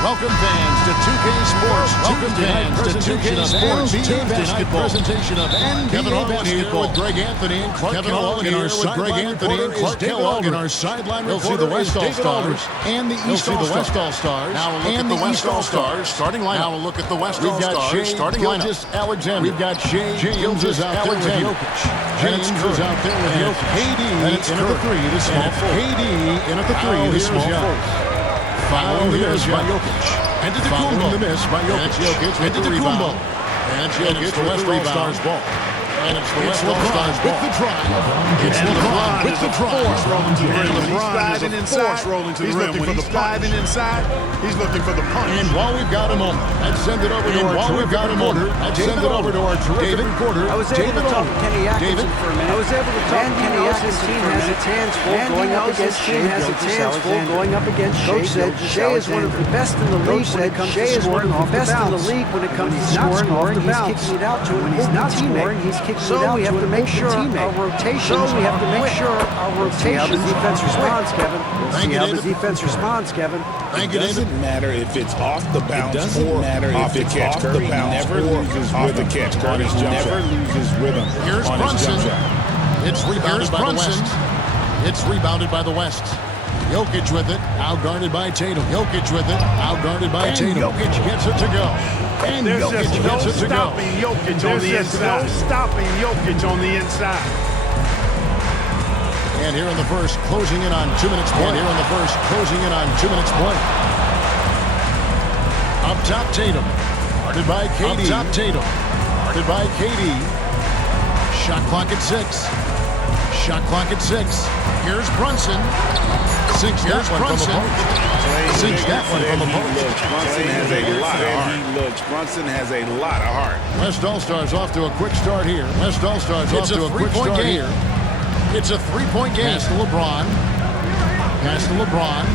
Welcome fans to 2K Sports. Welcome fans to 2K Sports Tuesday night presentation of Kevin Harlan here with Greg Anthony and Clark Kellogg and our sideline reporter is David Aldridge. Our sideline reporter is David Aldridge. And the East All-Stars. Now we'll look at the West All-Stars starting lineup. Now we'll look at the West All-Stars starting lineup. Alexander. We've got Shai Gilgeous out there with Jokic. James is out there with Jokic. KD in at the 3, the small forward. KD in at the 3, the small forward. Following the miss by Jokic. And to the miss by Jokic. And to the rebound. And Jokic the West All-Stars ball. And it's the West All-Stars ball. With the drive. It's LeBron with the drive. Rolling to the rim. LeBron is a force rolling to the rim. When he's driving inside, he's looking for the punch. And while we've got a moment, let's send it over to our terrific reporter. Let's send it over to our terrific reporter. I was able to talk to Kenny Atkinson for a minute. I was able to talk to Kenny Atkinson. Team has its hands full going up against Shai. Has its hands full going up against Shai. Coach said Shai is one of the best in the league when it comes to scoring off the bounce. When it comes to scoring off the bounce, he's kicking it out to an open teammate. He's kicking it out to an open teammate. So we have to make sure our rotations. We have to make sure our rotations. The defense responds, Kevin. We'll see how the defense responds, Kevin. It doesn't matter if it's off the bounce or off the catch. Curry never loses with the catch. Curry never loses rhythm. Here's Brunson. It's rebounded by the West. It's rebounded by the West. Jokic with it, outguarded by Tatum. Jokic with it, outguarded by Tatum. Jokic gets it to go. And There's Jokic just no gets it to go. stopping Jokic on the inside. No stopping Jokic on the inside. And here in the first, closing in on 2 minutes play. And here in the first, closing in on 2 minutes play. Up top, Tatum. Guarded by KD. Up top, Tatum. Guarded by KD. Shot clock at 6. Shot clock at 6. Here's Brunson. Sinks that one from the post. Sinks that one from the post. Brunson has a lot of heart. Brunson has a lot of heart. West All-Stars off to a quick start here. West All-Stars off to a quick start here. It's a three-point game. Pass to LeBron. Pass to LeBron.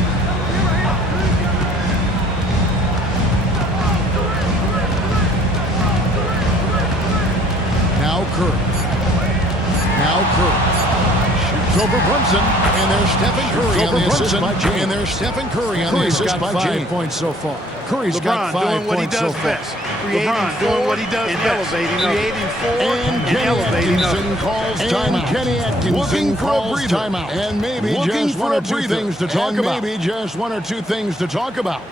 Now Curry. Now Curry. Shoots over Brunson. And there's Stephen Curry on the assist by James. And there's Stephen Curry on the assist by James. 5 points so far. Curry's got 5 points so far. LeBron doing what he does best. Elevating, creating for and elevating Atkinson calls timeout. Kenny Atkinson looking for a breather. Timeout. And maybe just one or two things to talk about. Maybe just one or two things to talk about.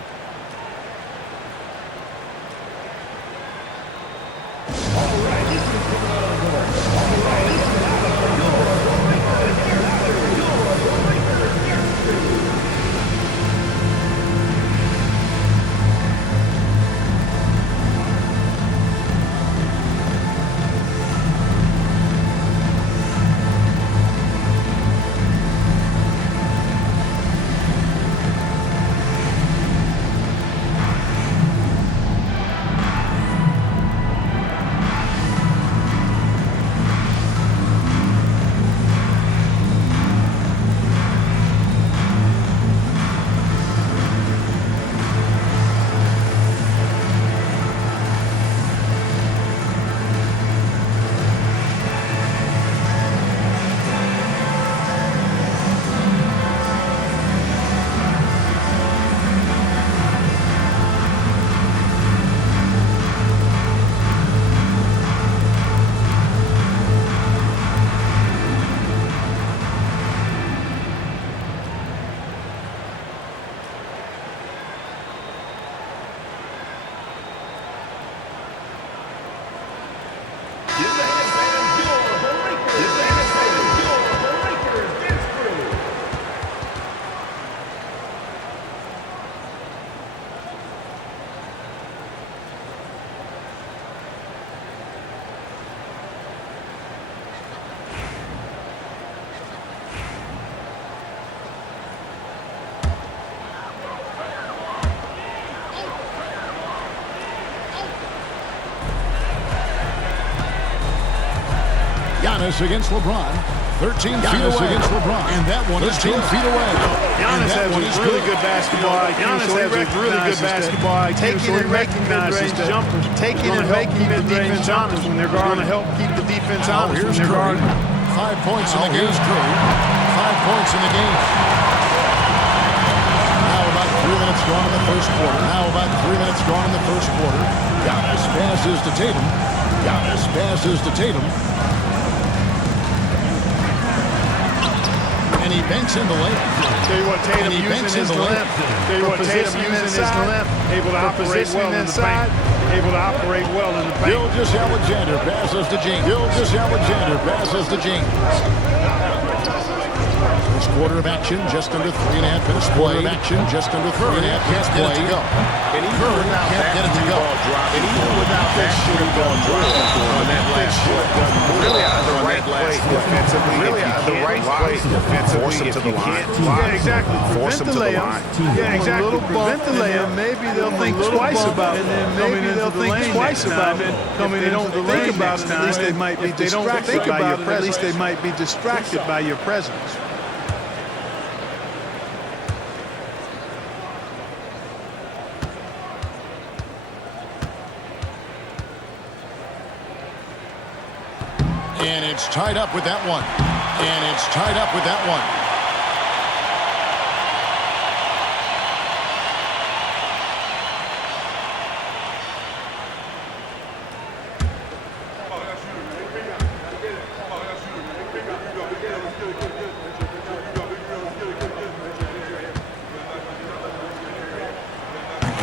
Giannis against LeBron. 13 feet away against LeBron. And that one is 10 feet away. Giannis has a really good basketball IQ. Giannis has a really good basketball IQ. Taking and making mid-range jumpers. Taking and making mid-range jumpers when they're going to help keep the defense honest. Here's Curry. 5 points in the game. 5 points in the game. Now about 3 minutes gone in the first quarter. Now about 3 minutes gone in the first quarter. Giannis passes to Tatum. Giannis passes to Tatum. And he banks in the layup. Tell you what, Tatum using his length. Tell you what, Tatum using his length. Able to operate well inside. Able to operate well in the paint. Gilgeous-Alexander passes to James. Gilgeous-Alexander passes to James. First quarter of action, just under 3.5 minutes play. Quarter of action, just under 3.5 minutes play. And even without that shooting ball drop, and even without that shooting ball drop on that last shot, really out of the right place defensively. Really out of the right place defensively. Force him to the line. Yeah, exactly. Force him to the line. Yeah, exactly. Prevent the layup. Maybe they'll think twice about it. And then maybe they'll think twice about it. If they don't think about it, at least they might be distracted by your presence. At least they might be distracted by your presence. And it's tied up with that one. And it's tied up with that one.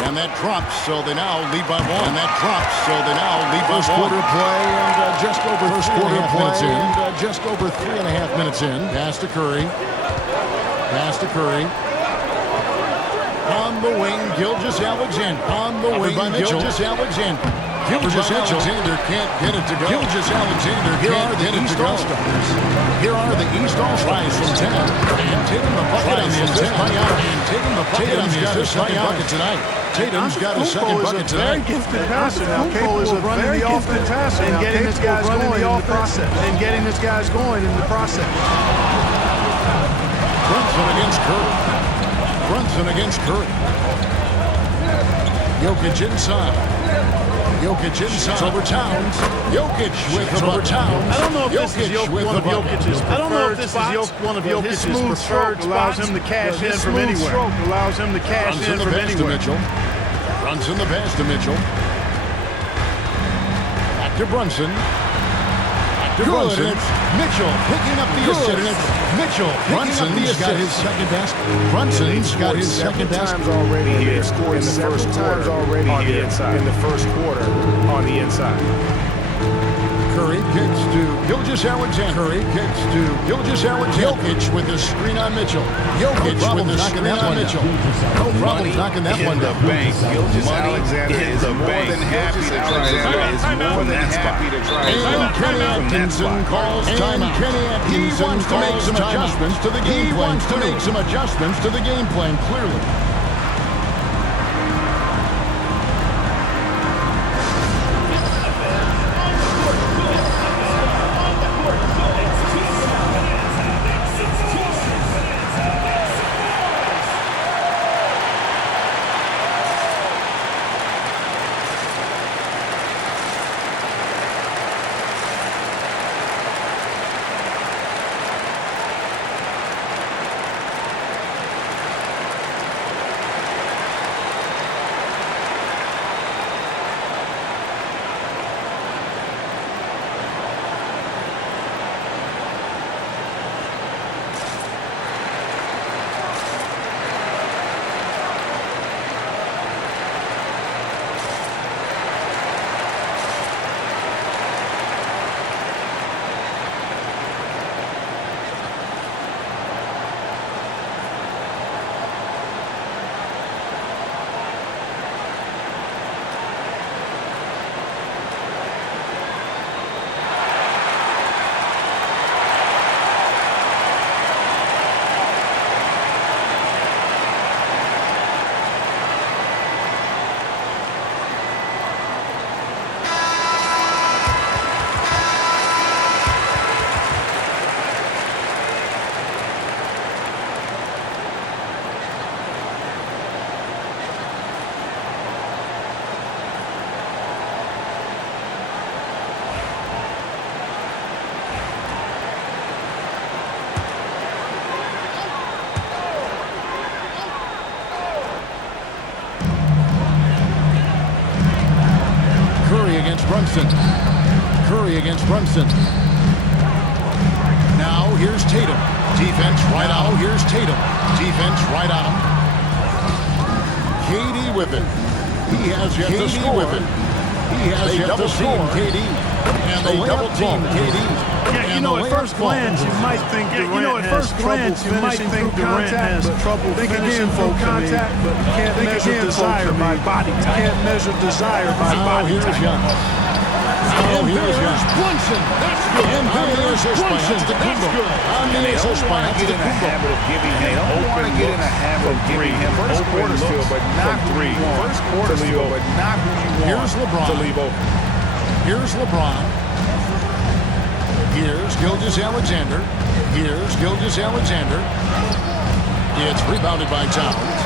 And that drops, so they now lead by one. And that drops, so they now lead by one. First quarter play, and just over first quarter play, and just over 3.5 minutes in. Pass to Curry. Pass to Curry. On the wing, Gilgeous-Alexander. On the wing, Gilgeous-Alexander. Gilgeous-Alexander can't get it to go. Gilgeous-Alexander can't get it to go. Here are the East All-Stars from 10. And taking the bucket on the assist by Giannis. And taking the bucket on the assist by Giannis tonight. Tatum's got a second bucket tonight. Very gifted passer now, capable of running the offense and getting his guys going in the process. And getting his guys going in the process. Brunson against Curry. Brunson against Curry. Jokic inside. Jokic inside. It's over Towns. Jokic with the over Towns. I don't know if this is one of Jokic's preferred spots. Allows him to cash in from anywhere. Allows him to cash in from anywhere. Runs in the pass to Mitchell. Back to Brunson. Back to Brunson. Mitchell picking up the assist. Mitchell Brunson's got his second basket. Brunson's got his second basket already. He had scored in the first quarter already on the inside. In the first quarter on the inside. Curry kicks to Gilgeous-Alexander. Curry kicks to Gilgeous-Alexander. Jokic with the screen on Mitchell. Jokic with the screen on Mitchell. No problem knocking that one down. Bank. Gilgeous-Alexander is more than happy to try to And Kenny Atkinson calls timeout. He wants to make some adjustments to the game plan. He wants to make some adjustments to the game plan, clearly. Brunson. Curry against Brunson. Now here's Tatum. Defense right out. Now here's Tatum. Defense right on him. KD with it. He has yet to score with it. He has yet to score. KD. And they double team KD. Yeah, you know, at first glance, you might think Durant has trouble finishing through contact, but you can't measure desire by body type. You can't measure desire by body type. Oh, here's Brunson. That's good. And there's Brunson. That's good. And they don't want to get in the habit of giving him open first quarter steal, but not three. First quarter steal, but not who you want. Here's LeBron. To leave open. Here's LeBron. Here's Gilgeous-Alexander. Here's Gilgeous-Alexander. It's rebounded by Towns.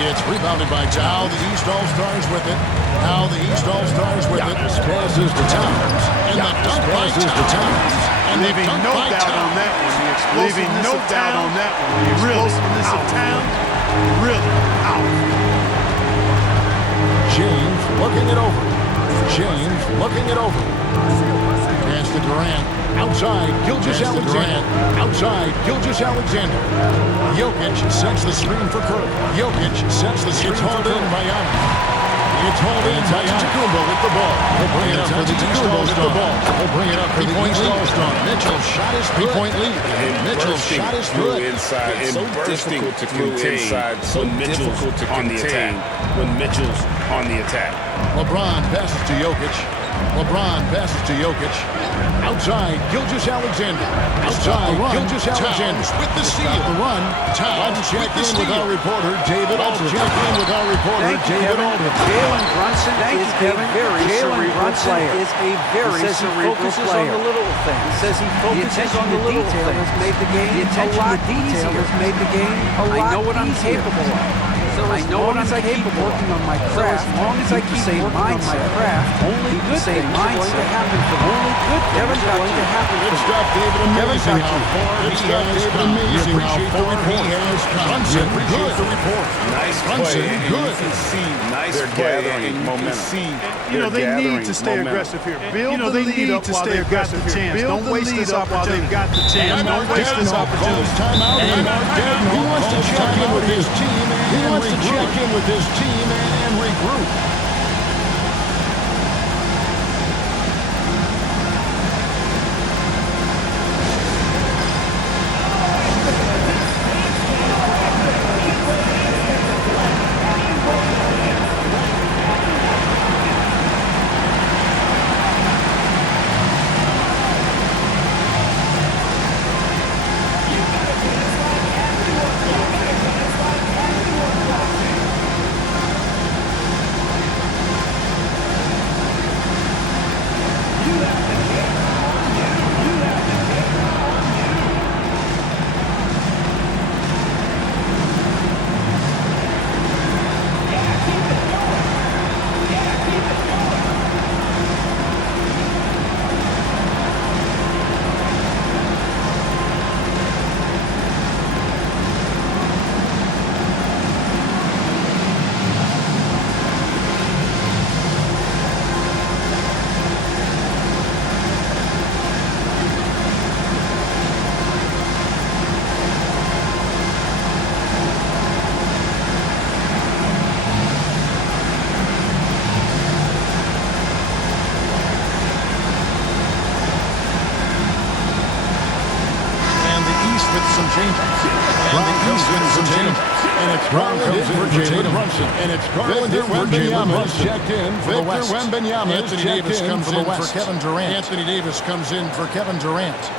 It's rebounded by Towns. Now the East All-Stars with it. Now the East All-Stars with it. Passes to Towns. And the dunk passes to Towns. And leaving no doubt on that one. Leaving no doubt on that one. The explosiveness of Towns, really out. James looking it over. James looking it over. Pass to Durant. Outside, Gilgeous-Alexander. Outside, Gilgeous-Alexander. Jokic sets the screen for Curry. Jokic sets the screen for Curry. By Giannis. It's hauled in by Antetokounmpo with the ball. He'll bring it up for the East All-Star. He'll bring it up for the East All-Star. Mitchell's shot is three-point lead. Mitchell's shot is good. Inside, it's so difficult to contain when Mitchell's on the attack. When Mitchell's on the attack. LeBron passes to Jokic. LeBron passes to Jokic. Outside, Gilgeous-Alexander. Outside, Gilgeous-Alexander with the steal. The run. Towns check in with our reporter, David Aldridge. Check in with our reporter, David Aldridge. Jalen Brunson is a very cerebral player. He says he focuses on the little things. He says he focuses on the little things. Made the game a lot easier. Has made the game a lot easier. I know what I'm capable of. So I know what I'm capable of. Working on my craft. As long as I keep working on my craft, only good things are going to happen for me. Only good things are going to happen for me. Good stuff, David. Amazing how far he has come. Amazing how far he has come. Brunson, good. The report. Nice Brunson, play. good. You can see they're gathering momentum. You know, they need to stay aggressive here. Build the lead up while they've got the chance. Don't waste this opportunity. Got the chance. Don't waste this opportunity. Timeout. He wants to check in with his team. He wants to check in with his team and regroup. Checked in for the West. Anthony Davis comes in for Kevin Durant. Anthony Davis comes in for Kevin Durant.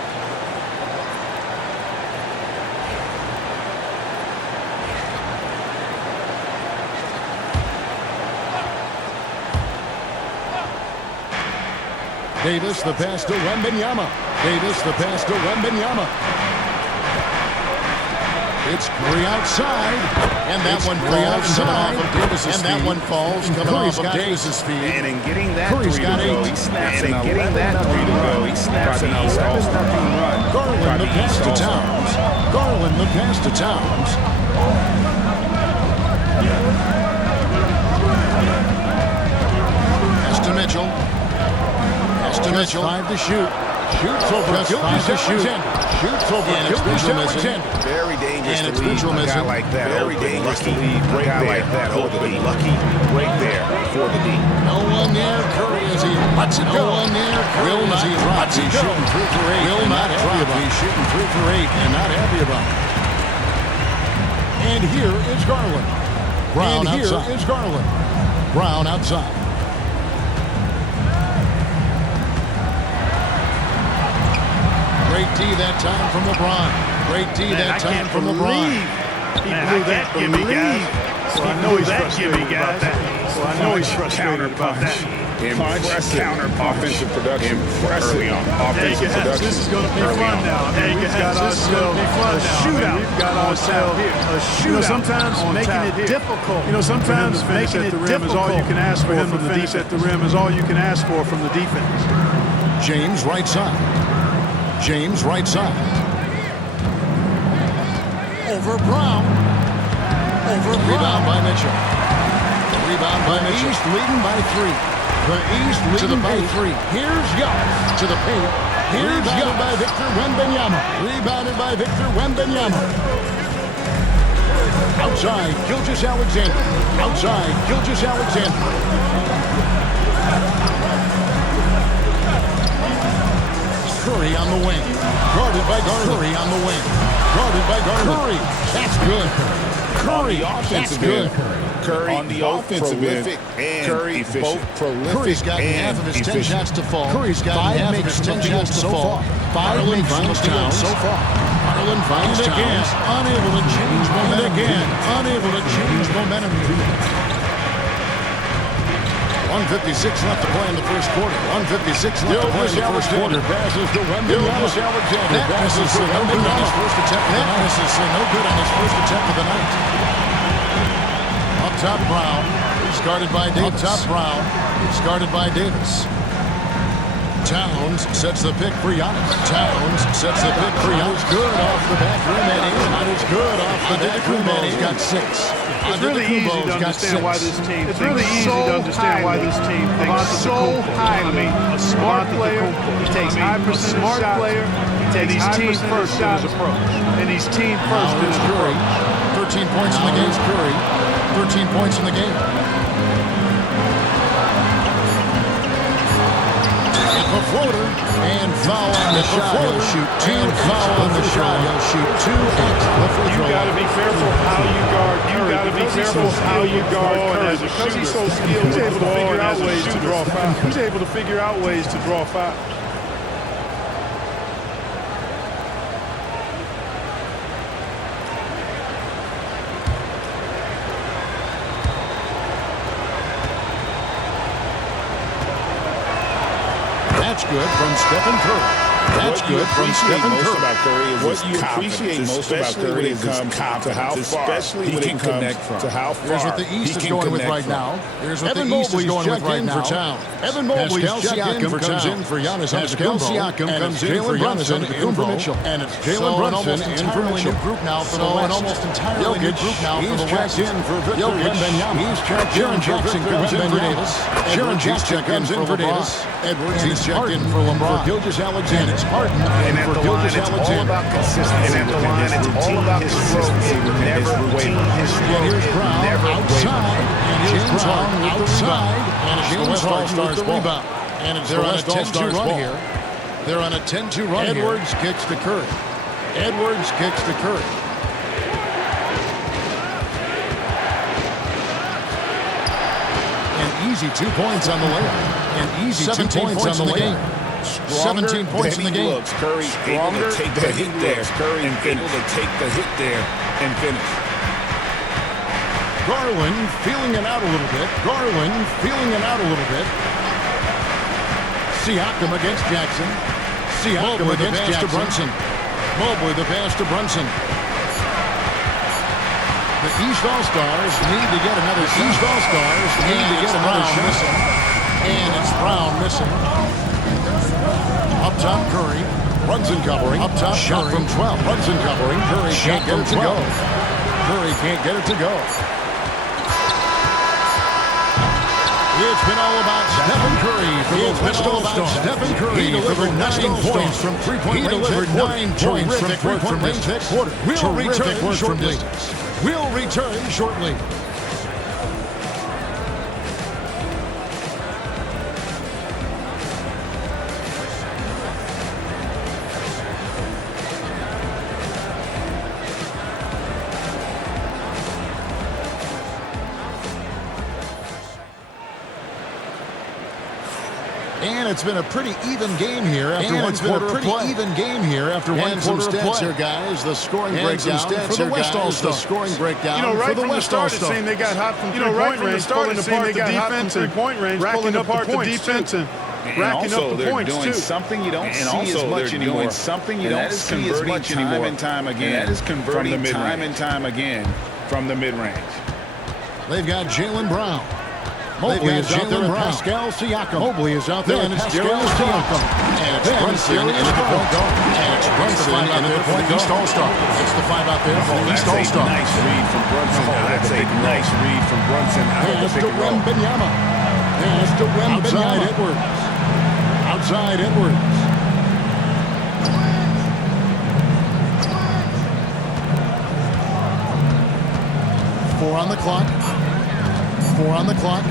Davis, the pass to Wembanyama. Davis, the pass to Wembanyama. It's Curry outside, and that one falls coming off of Davis's feet. And that one falls coming off of Davis's feet. And in getting that Curry's three got to go, 8. he snaps. And in getting that three to go, he snaps an 11-0 run. Garland the pass to Towns. Garland the pass to Towns. Pass to Mitchell. Mitchell. 5 to shoot. Shoots over Gilgeous-Alexander. Shoots over Gilgeous-Alexander. Very dangerous And to it's leave Mitchell a guy missing. like that. Very dangerous to leave a guy like that. Open lucky right there for the D. No one near Curry as he lets it go. No one near Curry as he drops. He's shooting 3 for 8. Will not happy about. He's shooting 3 for 8 and not happy about it. And here is Garland. Brown outside. Here is Garland. Brown outside. Great D that time from LeBron. Great D that time from LeBron. He blew that gimme, guys. So I know he's frustrated about that. So I know he's frustrated about that. Impressive offensive production. Impressive offensive production. This is going to be fun now. We've got ourselves a shootout. We've got ourselves a shootout. Sometimes making it difficult. Sometimes making it difficult is all you can ask for from the defense. At the rim is all you can ask for from the defense. James right side. James right side. Over Brown. Over Rebound by Mitchell. Rebound by Mitchell. East leading by 3. The East leading by 3. Here's Giannis to the paint. Here's Rebounded by Victor Wembanyama. Rebounded by Victor Wembanyama. Outside, Gilgeous-Alexander. Outside, Gilgeous-Alexander. Curry on the wing. Guarded by Curry on the wing. Guarded by Curry. That's good. Curry, that's good. Curry on the offensive end, and Curry efficient. both prolific Curry's gotten and half of his 10 efficient. shots to fall. Curry's gotten half of his 10 shots to fall. 5 makes finds Towns so far. Harlan finds Towns. Unable to change momentum. Unable to change momentum. 1:56 left to play in the first quarter. 1:56 left to play in the first quarter. Passes to Wembanyama. That misses so no good on his first attempt of the night. Misses so no good on his first attempt of the night. Up top, Brown. He's guarded by Davis. Up top, Brown. He's guarded by Davis. Towns sets the pick for Giannis. Towns sets the pick for Giannis. Good off the back rim and in. Not as good off the back rim and he's got 6. It's really easy to understand why this team thinks so highly. A smart player, he takes high percentage shots. He takes team first in his approach. And he's team first in his Curry. 13 points in the game. Curry. 13 points in the game. A floater and foul on the shot. He'll shoot 2 and foul on the shot. He'll shoot 2 at the free throw. You got to be careful how you guard. You got to be careful how you guard Curry because he's so skilled. He's able to figure out ways to draw fouls. He's able to figure out ways to draw fouls. That's good from Stephen Curry. That's good from Stephen Curry. What you appreciate most about Curry is his confidence, to how far he can connect from. To how far Here's what the East is going with right now. Here's what the East is going with right now. Evan Mobley's Siakam comes in for Giannis Antetokounmpo. Siakam comes in for Giannis Antetokounmpo. And it's Jalen Brunson in for Mitchell. Group now for the West. Almost entirely new group now for the West. He's checked in for Victor Wembanyama. He's checked in for Victor Wembanyama. Sharon Jackson comes in for Davis. Edwards, he's checked in for LeBron. Gilgeous-Alexander. It's Harden. And at the line, it's all about consistency. And at the line, it's all about consistency. Never wait. And here's Brown outside. And here's Brown outside. And it's the West All-Stars rebound. And it's they're on a 10-2 run here. They're on a 10-2 run here. Edwards kicks to Curry. Edwards kicks to Curry. An easy 2 points on the layup. An easy 2 points on the game. 17 points in the game. Looks. Curry able to take the hit there. Curry able to take the hit there and finish. Garland feeling it out a little bit. Garland feeling it out a little bit. Siakam against Jackson. Siakam against Jackson. Brunson. Mobley the pass to Brunson. The East All-Stars need to get another shot. East All-Stars need to get another shot. Missing. And it's Brown missing. Up top, Curry. Brunson covering. Up top, shot Curry. From 12. Brunson covering. Curry can't get it to go. Curry can't get it to go. It's been all about Stephen Curry for the West All-Star. Stephen Curry delivered 9 points from three-point range. He delivered 9 points from three-point range that quarter. We'll return shortly. We'll return shortly. And it's been a pretty even game here after one quarter of play. Even game here after one quarter of play. Here, guys, the scoring breakdown for the West All-Star. The scoring breakdown. You know, right for the from the West start, it All-Star. seemed they got hot from three-point range, pulling apart the defense and racking apart the defense and racking up the points too. Something you don't see as much anymore. Something you don't see as much anymore. Time and time again. That is converting time and time again from the mid-range. They've got Jaylen Brown. Mobley is out there, Pascal Siakam. Mobley is out there, and Pascal Siakam. And it's Brunson into the point guard. And it's Brunson into the point East All-Star. It's the 5 out there for East All-Star. Nice read from Brunson. That's a nice read from Brunson. Pass to Wembanyama. Pass to Wembanyama. Outside Edwards. Outside Edwards. Four on the clock. 4 on the clock.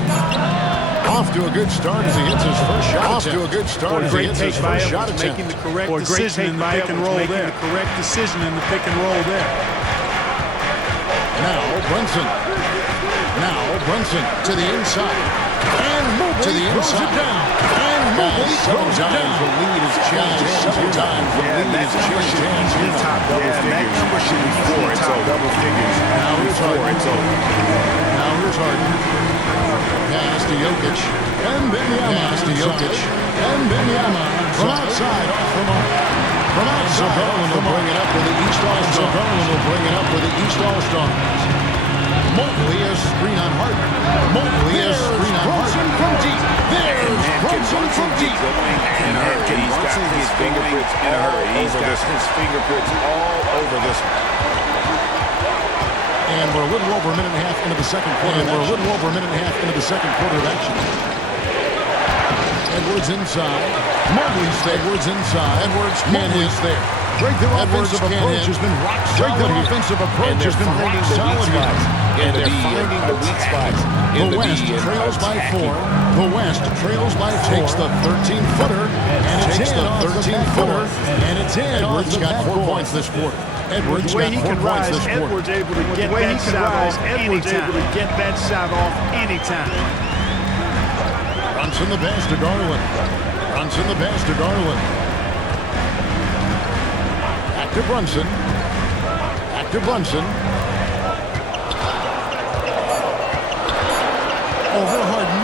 Off to a good start as he hits his first shot. Off to a good start as he hits his first shot attempt. Making the correct decision in the pick and roll there. The correct decision in the pick and roll there. Now Brunson. Now Brunson to the inside. And Mobley to the inside. It down. And Mobley throws it down. The lead has changed several times. The lead has changed hands here. Top double figures. That number should be 4. It's all double figures. Now here's Harden. It's over. Now here's Harden. Pass to Jokic. Wembanyama. Pass to Jokic. Wembanyama. From outside, off the mark. From outside, Garland will bring it up with the East All-Star. Garland will bring it up with the East All-Stars. Mobley is screen on Harden. Mobley is screen on Harden. From deep. There's Brunson from deep. And he's got his fingerprints in a hurry. He's got his fingerprints all over this one. And we're a little over a minute and a half into the second quarter. We're a little over a minute and a half into the second quarter of action. Edwards inside. Mobley's there. Edwards inside. Edwards Mobley's there. Their offensive approach has been rock solid. Their offensive approach has been rock solid. And they're finding the weak spots. The West trails by 4. The West trails by 4. Takes the 13-footer. And it takes the 13-footer. And it's in. Edwards got 4 points this quarter. Edwards got 4 points this quarter. Edwards able to get that shot off anytime. Able to get that shot off anytime. Brunson the pass to Garland. Brunson the pass to Garland. Back to Brunson. Back to Brunson. Over Harden.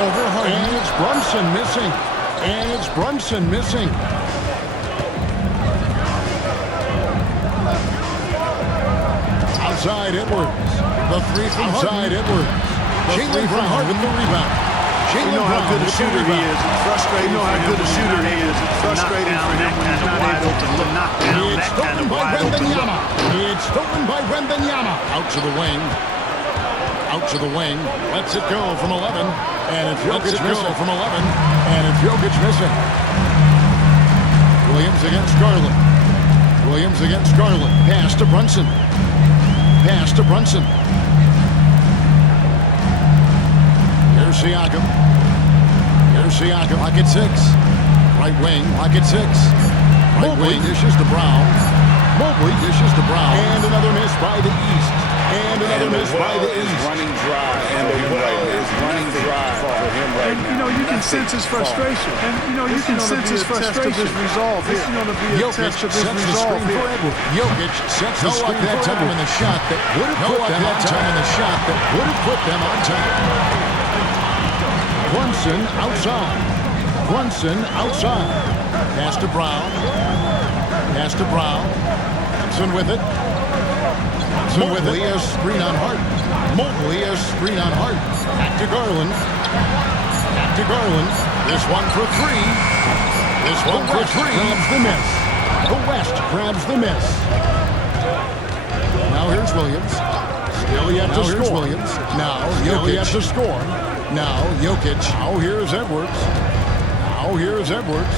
Over Harden. And it's Brunson missing. And it's Brunson missing. Outside Edwards. The 3 from outside Edwards. Jaylen Brown with the rebound. You know how good a shooter he is. It's frustrating. You know how good a shooter he is. It's frustrating for him when he's not able to knock down that kind of wide open look. It's stolen by Wembanyama. Out to the wing. Out to the wing. Lets it go from 11. And it's Jokic missing from 11. And it's Jokic missing. Williams against Garland. Williams against Garland. Pass to Brunson. Pass to Brunson. Here's Siakam. Here's Siakam. Pocket 6. Right wing. Pocket 6. Right wing. Dishes to Brown. Mobley dishes to Brown. And another miss by the East. And another miss by the East. Running dry. And the well is running dry for him right now. You know, you can sense his frustration. And, you know, you can sense his frustration. His resolve. This is going to be a test of his resolve here. Jokic sets the screen that time in the shot that would have put them on time. In the shot that would have put them on time. Brunson outside. Brunson outside. Pass to Brown. Pass to Brown. Brunson with it. Mobley is screen on Harden. Mobley is screen on Harden. Back to Garland. Back to Garland. This one for 3. This one for 3. Grabs the miss. The West grabs the miss. Now here's Williams. Ilya to score. Williams. Now Jokic to score. Now Jokic. Now here's Edwards. Now here's Edwards.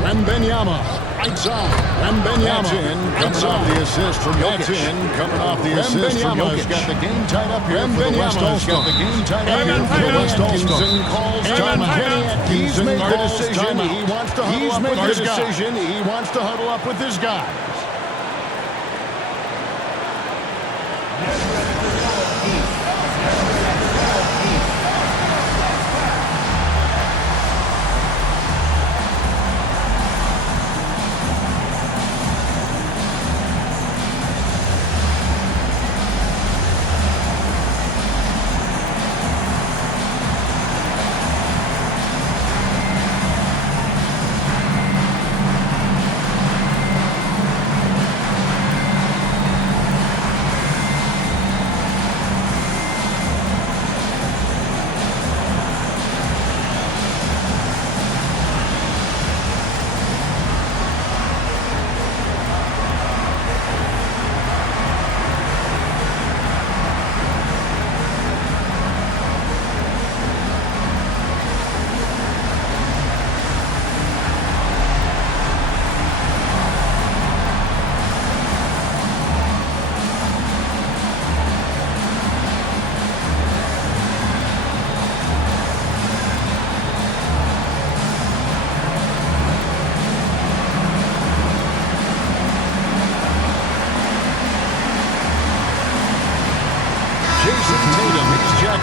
Wembanyama. Right side. Wembanyama in. Coming off the assist from Jokic. Coming off the assist from Jokic. Got the game tied up here for the West All-Star. Got the game tied up here for the West All-Star. Calls timeout. He's made the decision. He wants to huddle up with his guys. He wants to huddle up with his guys.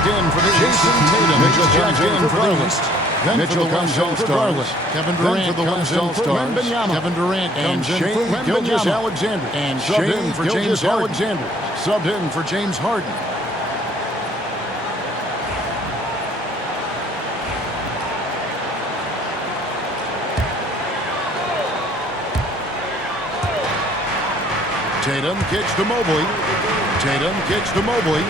In for the Jason Tatum. Mitchell checked in for the East. Then Mitchell comes in for Garland. Kevin Durant for the West All-Stars. Kevin Durant comes in for Gilgeous-Alexander. And subbed in for James Alexander. Subbed in for James Harden. Tatum kicks to Mobley. Tatum kicks to Mobley.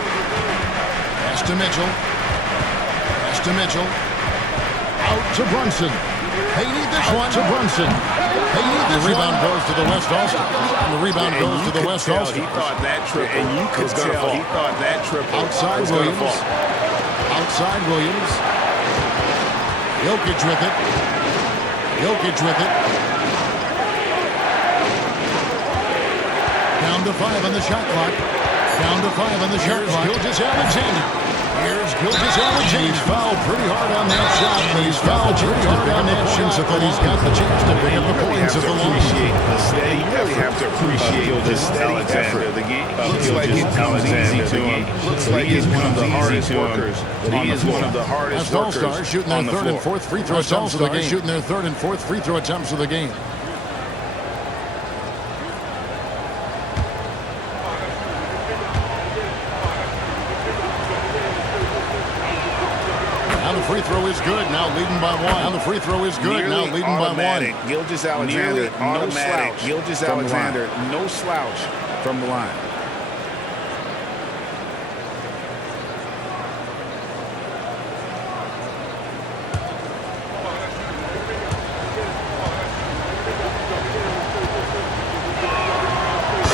To Mitchell. Pass to Mitchell. Out to Brunson. They need this one to Brunson. They need this one. The rebound goes to the West All-Stars. And the rebound goes to the West All-Stars. He thought that triple and you could tell he thought that triple outside Williams. Outside Williams. Jokic with it. Jokic with it. Down to 5 on the shot clock. Down to 5 on the shot clock. Gilgeous-Alexander. Here's Gilgeous-Alexander. He's fouled pretty hard on that shot. He's fouled pretty hard on that shot. But he's got the chance to pick up the points at the line. You really have to appreciate the steady effort of the game. Looks like it comes easy to him. Looks like he's one of the hardest workers. He is one of the hardest workers. All-Stars shooting their third and fourth free throw attempts of the game. Shooting their third and fourth free throw attempts of the game. Free throw is good. Now leading by 1. Now the free throw is good. Now leading by 1. Gilgeous-Alexander, no slouch. Gilgeous-Alexander, no slouch from the line.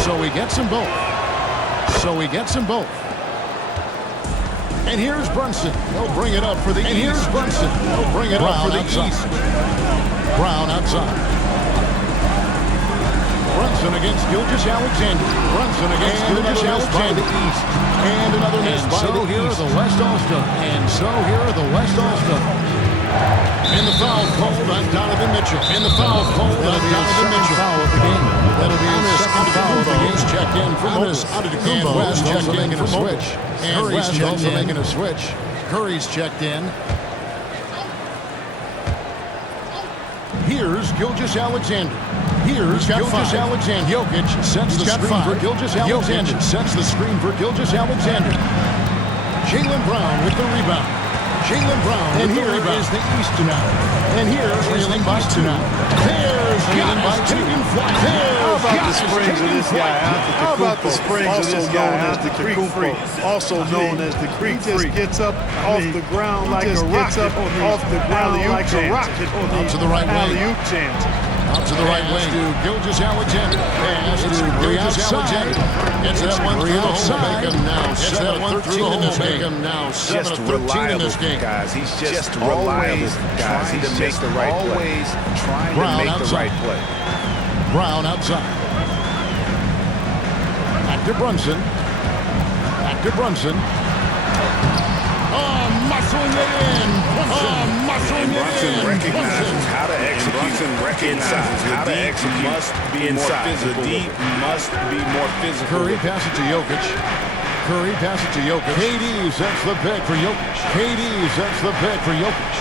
So he gets them both. So he gets them both. And here's Brunson. He'll bring it up for the East. And here's Brunson. He'll bring it up for the East. Brown outside. Brunson against Gilgeous-Alexander. Brunson against Gilgeous-Alexander. East. And another miss by the East. Here are the West All-Stars. And so here are the West All-Stars. And the foul called on Donovan Mitchell. And the foul called on Donovan Mitchell. Foul of the game. That'll be his second foul of the game. Checked in for Mobley. And West checked in for switch. And Curry's also making a switch. Curry's checked in. Here's Gilgeous-Alexander. Here's Gilgeous-Alexander. Jokic sets the screen for Gilgeous-Alexander. Sets the screen for Gilgeous-Alexander. Jaylen Brown with the rebound. Jaylen Brown and here is the East tonight. And here is the East tonight. There's Giannis taking flight. How about the springs of this guy? How about the springs of this guy? Also known as the Creek Freak. Also known as the Creek Freak. He just gets up off the ground like a rocket. Off the ground like a rocket. Out to the right wing. Chance. Out to the right wing. To Gilgeous-Alexander. Pass to Gilgeous-Alexander. It's that one through the hole to make him now. It's that one through the hole to make him now. 7-13 in this game. Guys, he's just reliable, guys. He's trying to make the right play. Brown outside. Back to Brunson. Back to Brunson. Oh, muscling it in. Brunson recognizes how to execute inside. How to execute must be more physical. The deep must be more physical. Curry passes to Jokic. Curry passes to Jokic. KD sets the pick for Jokic. KD sets the pick for Jokic.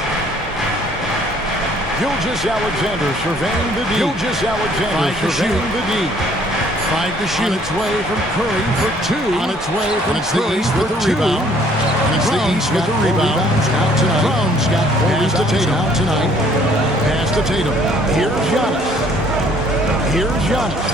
Gilgeous-Alexander surveying the D. Gilgeous-Alexander surveying the D. 5 to shoot. On its way from Curry for 2. On its way from Curry for the rebound. And it's the East with the rebound. Out tonight. Brown's got 4 rebounds out tonight. Pass to Tatum. Here's Giannis. Here's Giannis.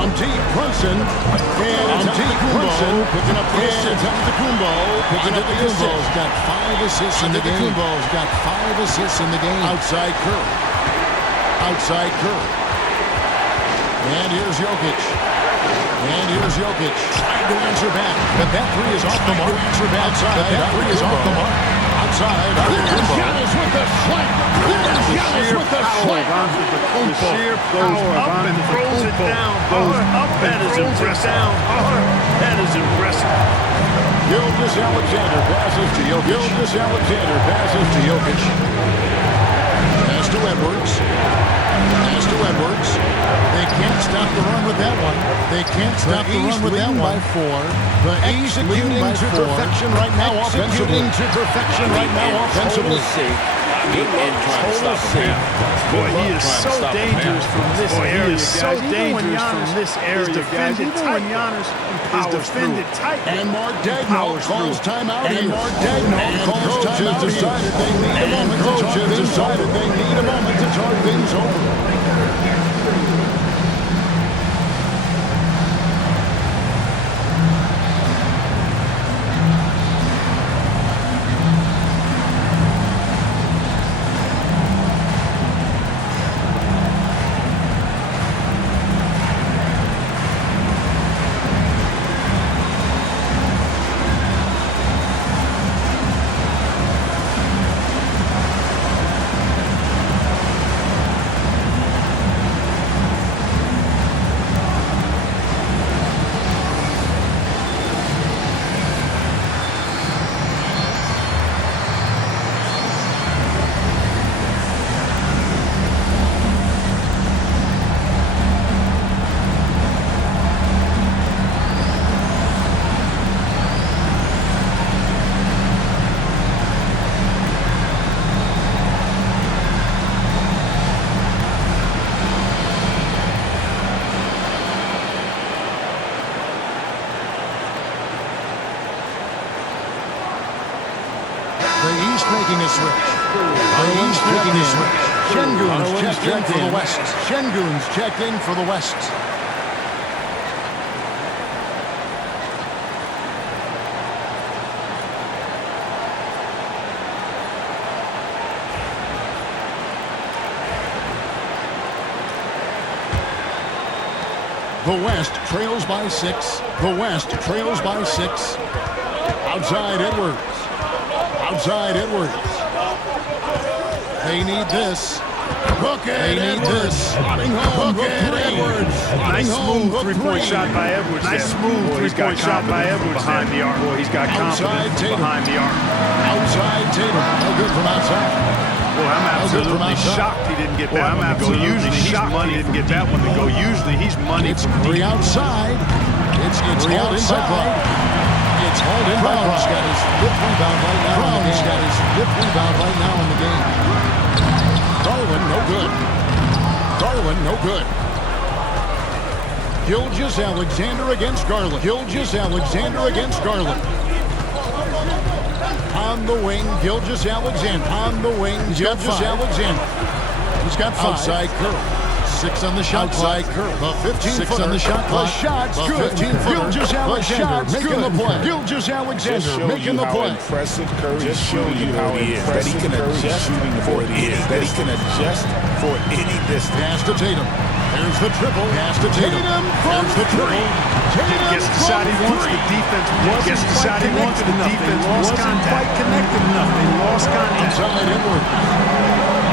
On deep, Brunson. And on deep, Brunson. Picking up the assist. Antetokounmpo. Picking up the assist. Got 5 assists in the game. Antetokounmpo's got 5 assists in the game. Outside Curry. Outside Curry. And here's Jokic. And here's Jokic. Trying to answer back. But that 3 is off the mark. Answer back. But that 3 is off the mark. Outside. There's Giannis with the swipe. There's Giannis with the swipe. The sheer power up and throws it down. Up and is impressive. That is impressive. Gilgeous-Alexander passes to Jokic. Gilgeous-Alexander passes to Jokic. Pass to Edwards. Pass to Edwards. They can't stop the run with that one. They can't stop the run with that one. The East leading to perfection right now offensively. To perfection right now offensively. Boy, he is so dangerous from this area. He is so dangerous from this area, guys. Even when Giannis is defended tight. And Mark Daigneault calls timeout. And Mark Daigneault calls timeout. Decided they need a moment to talk things over. Making a switch. The East making a switch. Şengün's checked in for the West. Şengün's checked in for the West. The West trails by 6. The West trails by 6. Outside Edwards. Outside Edwards. They need this. They need this. Look at Edwards. Nice smooth three-point shot by Edwards. Nice smooth three-point shot by Edwards behind the arc. Boy, he's got confidence behind the arc. Outside Tatum. No good from outside. Boy, I'm absolutely shocked he didn't get that one to go. Usually he's money. Didn't get that one to go. Usually he's money. It's Curry outside. It's hauled inside. It's hauled in by Brown's got his fifth rebound right now. Brown's got his fifth rebound right now in the game. Garland, no good. Garland, no good. Gilgeous-Alexander against Garland. Gilgeous-Alexander against Garland. On the wing, Gilgeous-Alexander. On the wing, Gilgeous-Alexander. He's got 5. Outside Curry. 6 on the shot. Outside Curry. The 15-footer. 6 on the shot clock. The shot's good. 15-footer. Gilgeous-Alexander making the play. Gilgeous-Alexander making the play. Impressive Curry. Just showing you how he is. That he can adjust for any. That he can adjust for any distance. Pass to Tatum. There's the triple. Pass to Tatum. There's the triple. Tatum Gets the shot he wants. The defense gets the shot he wants. The defense lost contact. Quite connected enough. They lost contact. Outside Edward.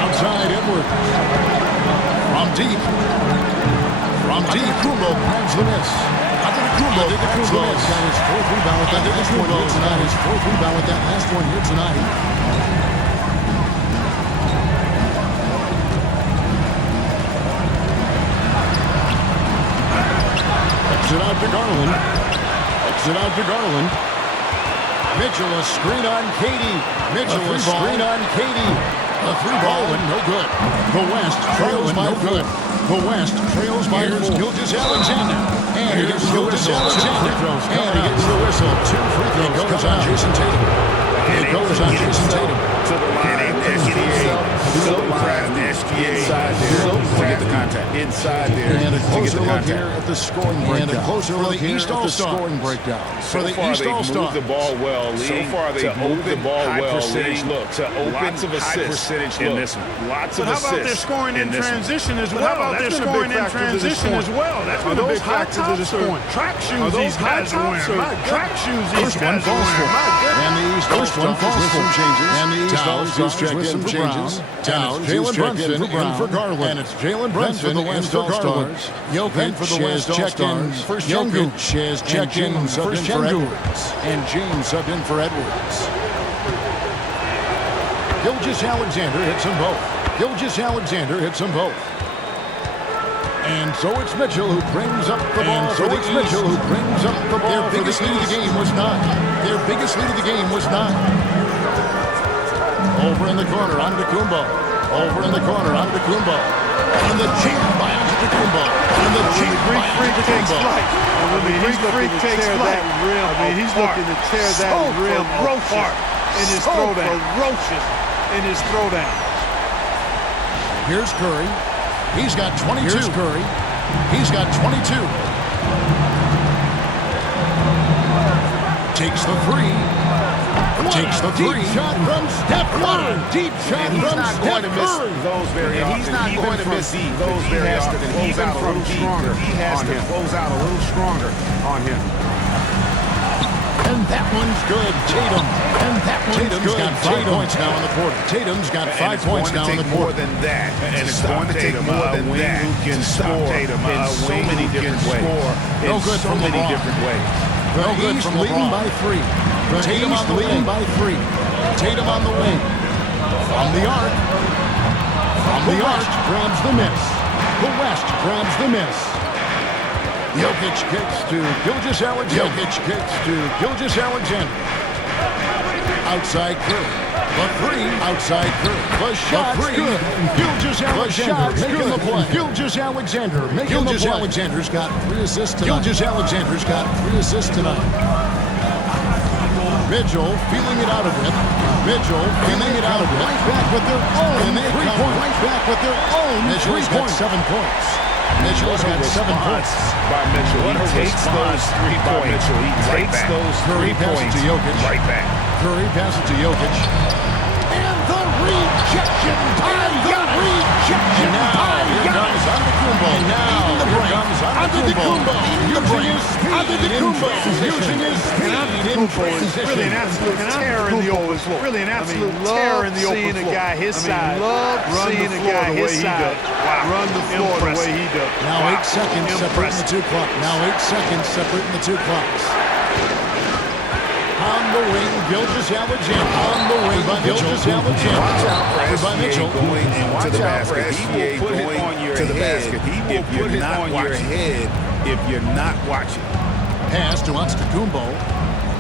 Outside Edward. From deep. From deep. Kumbo grabs the miss. Kumbo grabs the miss. Got his fourth rebound with that last one here tonight. His fourth rebound with that last one here tonight. Exit out to Garland. Exit out to Garland. Mitchell a screen on Katie. Mitchell a screen on Katie. A three ball and no good. The West trails by good. The West trails by four. Gilgeous Alexander. And he gets Gilgeous Alexander. And he gets the whistle. 2 free throws. It goes on Jason Tatum. It goes on Jason Tatum. To the line, SGA. To the line, SGA. Inside there to get the contact. Inside there and a to get closer the look contact. here at the scoring breakdown. And a closer look here at the scoring breakdown. For the East All-Stars. the ball well, leading So far, they've moved the ball well, percentage leading looks. to open Lots of high assists percentage in looks. this one. Lots of But how assists. about their scoring in transition as well? How about That's their been a scoring big in factor to this transition point. as well? That's Are been a those big high factor to this tops or point. track Are shoes those these high guys are tops wearing? or Track shoes these First one guys are falls for. wearing. And the East First one All-Stars falls with some for. changes. And the East Towns, All-Stars check with in some for changes. Brown. Towns, Jalen Brunson in for Garland. And it's Jalen Brunson for the West All-Stars. Jokic for the West All-Stars. First Jokic has checked in for Edwards. And James subbed in for Edwards. Gilgeous Alexander hits them both. Gilgeous Alexander hits them both. And so it's Mitchell who brings up the ball. And so it's Mitchell who brings up the ball. Their biggest lead of the game was 9. Their biggest lead of the game was 9. Over in the corner, Antetokounmpo. Over in the corner, Antetokounmpo. And the cheat by Antetokounmpo. And the cheat by Antetokounmpo. When the Greek freak takes flight, he's looking to tear that rim apart in his throwdown. Ferocious in his throwdown. Here's Curry. He's got 22. Here's Curry. He's got 22. Takes the 3. Takes the 3. Deep shot from Steph Curry. Deep shot from Steph Curry. Those very often. He's not going to miss those very often. Even from stronger. He has to close out a little stronger on him. And that one's good. Tatum. And that one's good. Got 5 points now in the quarter. Tatum's got 5 points now in the quarter. More than that. And it's going to take more than that to score in so many different ways. No good from so many LeBron. different ways. No good from leading by 3. The Tatum on the leading by 3. Tatum on the wing. From the arc. From the arc. Grabs the miss. The West grabs the miss. Jokic kicks to Gilgeous Alexander. Jokic kicks to Gilgeous Alexander. Outside Curry. The 3. Outside Curry. The shot. The 3. Good. Gilgeous Alexander making the play. Gilgeous Alexander making the play. Gilgeous Alexander's got 3 assists tonight. Gilgeous Alexander's got 3 assists tonight. Mitchell feeling it out of it. Mitchell feeling it out of it. Right back with their own. And they come right back with their own. Mitchell's got 7 points. Mitchell's got 7 points. By Mitchell. He takes those 3 points. He takes those 3 points. To Jokic. Right back. Curry passes to Jokic. And the rejection. And the rejection. Now here comes Antetokounmpo. And now here comes Antetokounmpo. Using his speed in transition. Using his speed in transition. Really an absolute terror in the open floor. Really an absolute terror in the open floor. Seeing a guy his side. Love seeing a guy his side. Run the floor the way he does. Now 8 seconds separating the 2 clocks. Now 8 seconds separating the 2 clocks. On the wing, Gilgeous Alexander. On the wing, Gilgeous Alexander. Watch out for by Mitchell. going into the basket. He will put it on your head. He will put it on your head if you're not watching. Pass to Antetokounmpo.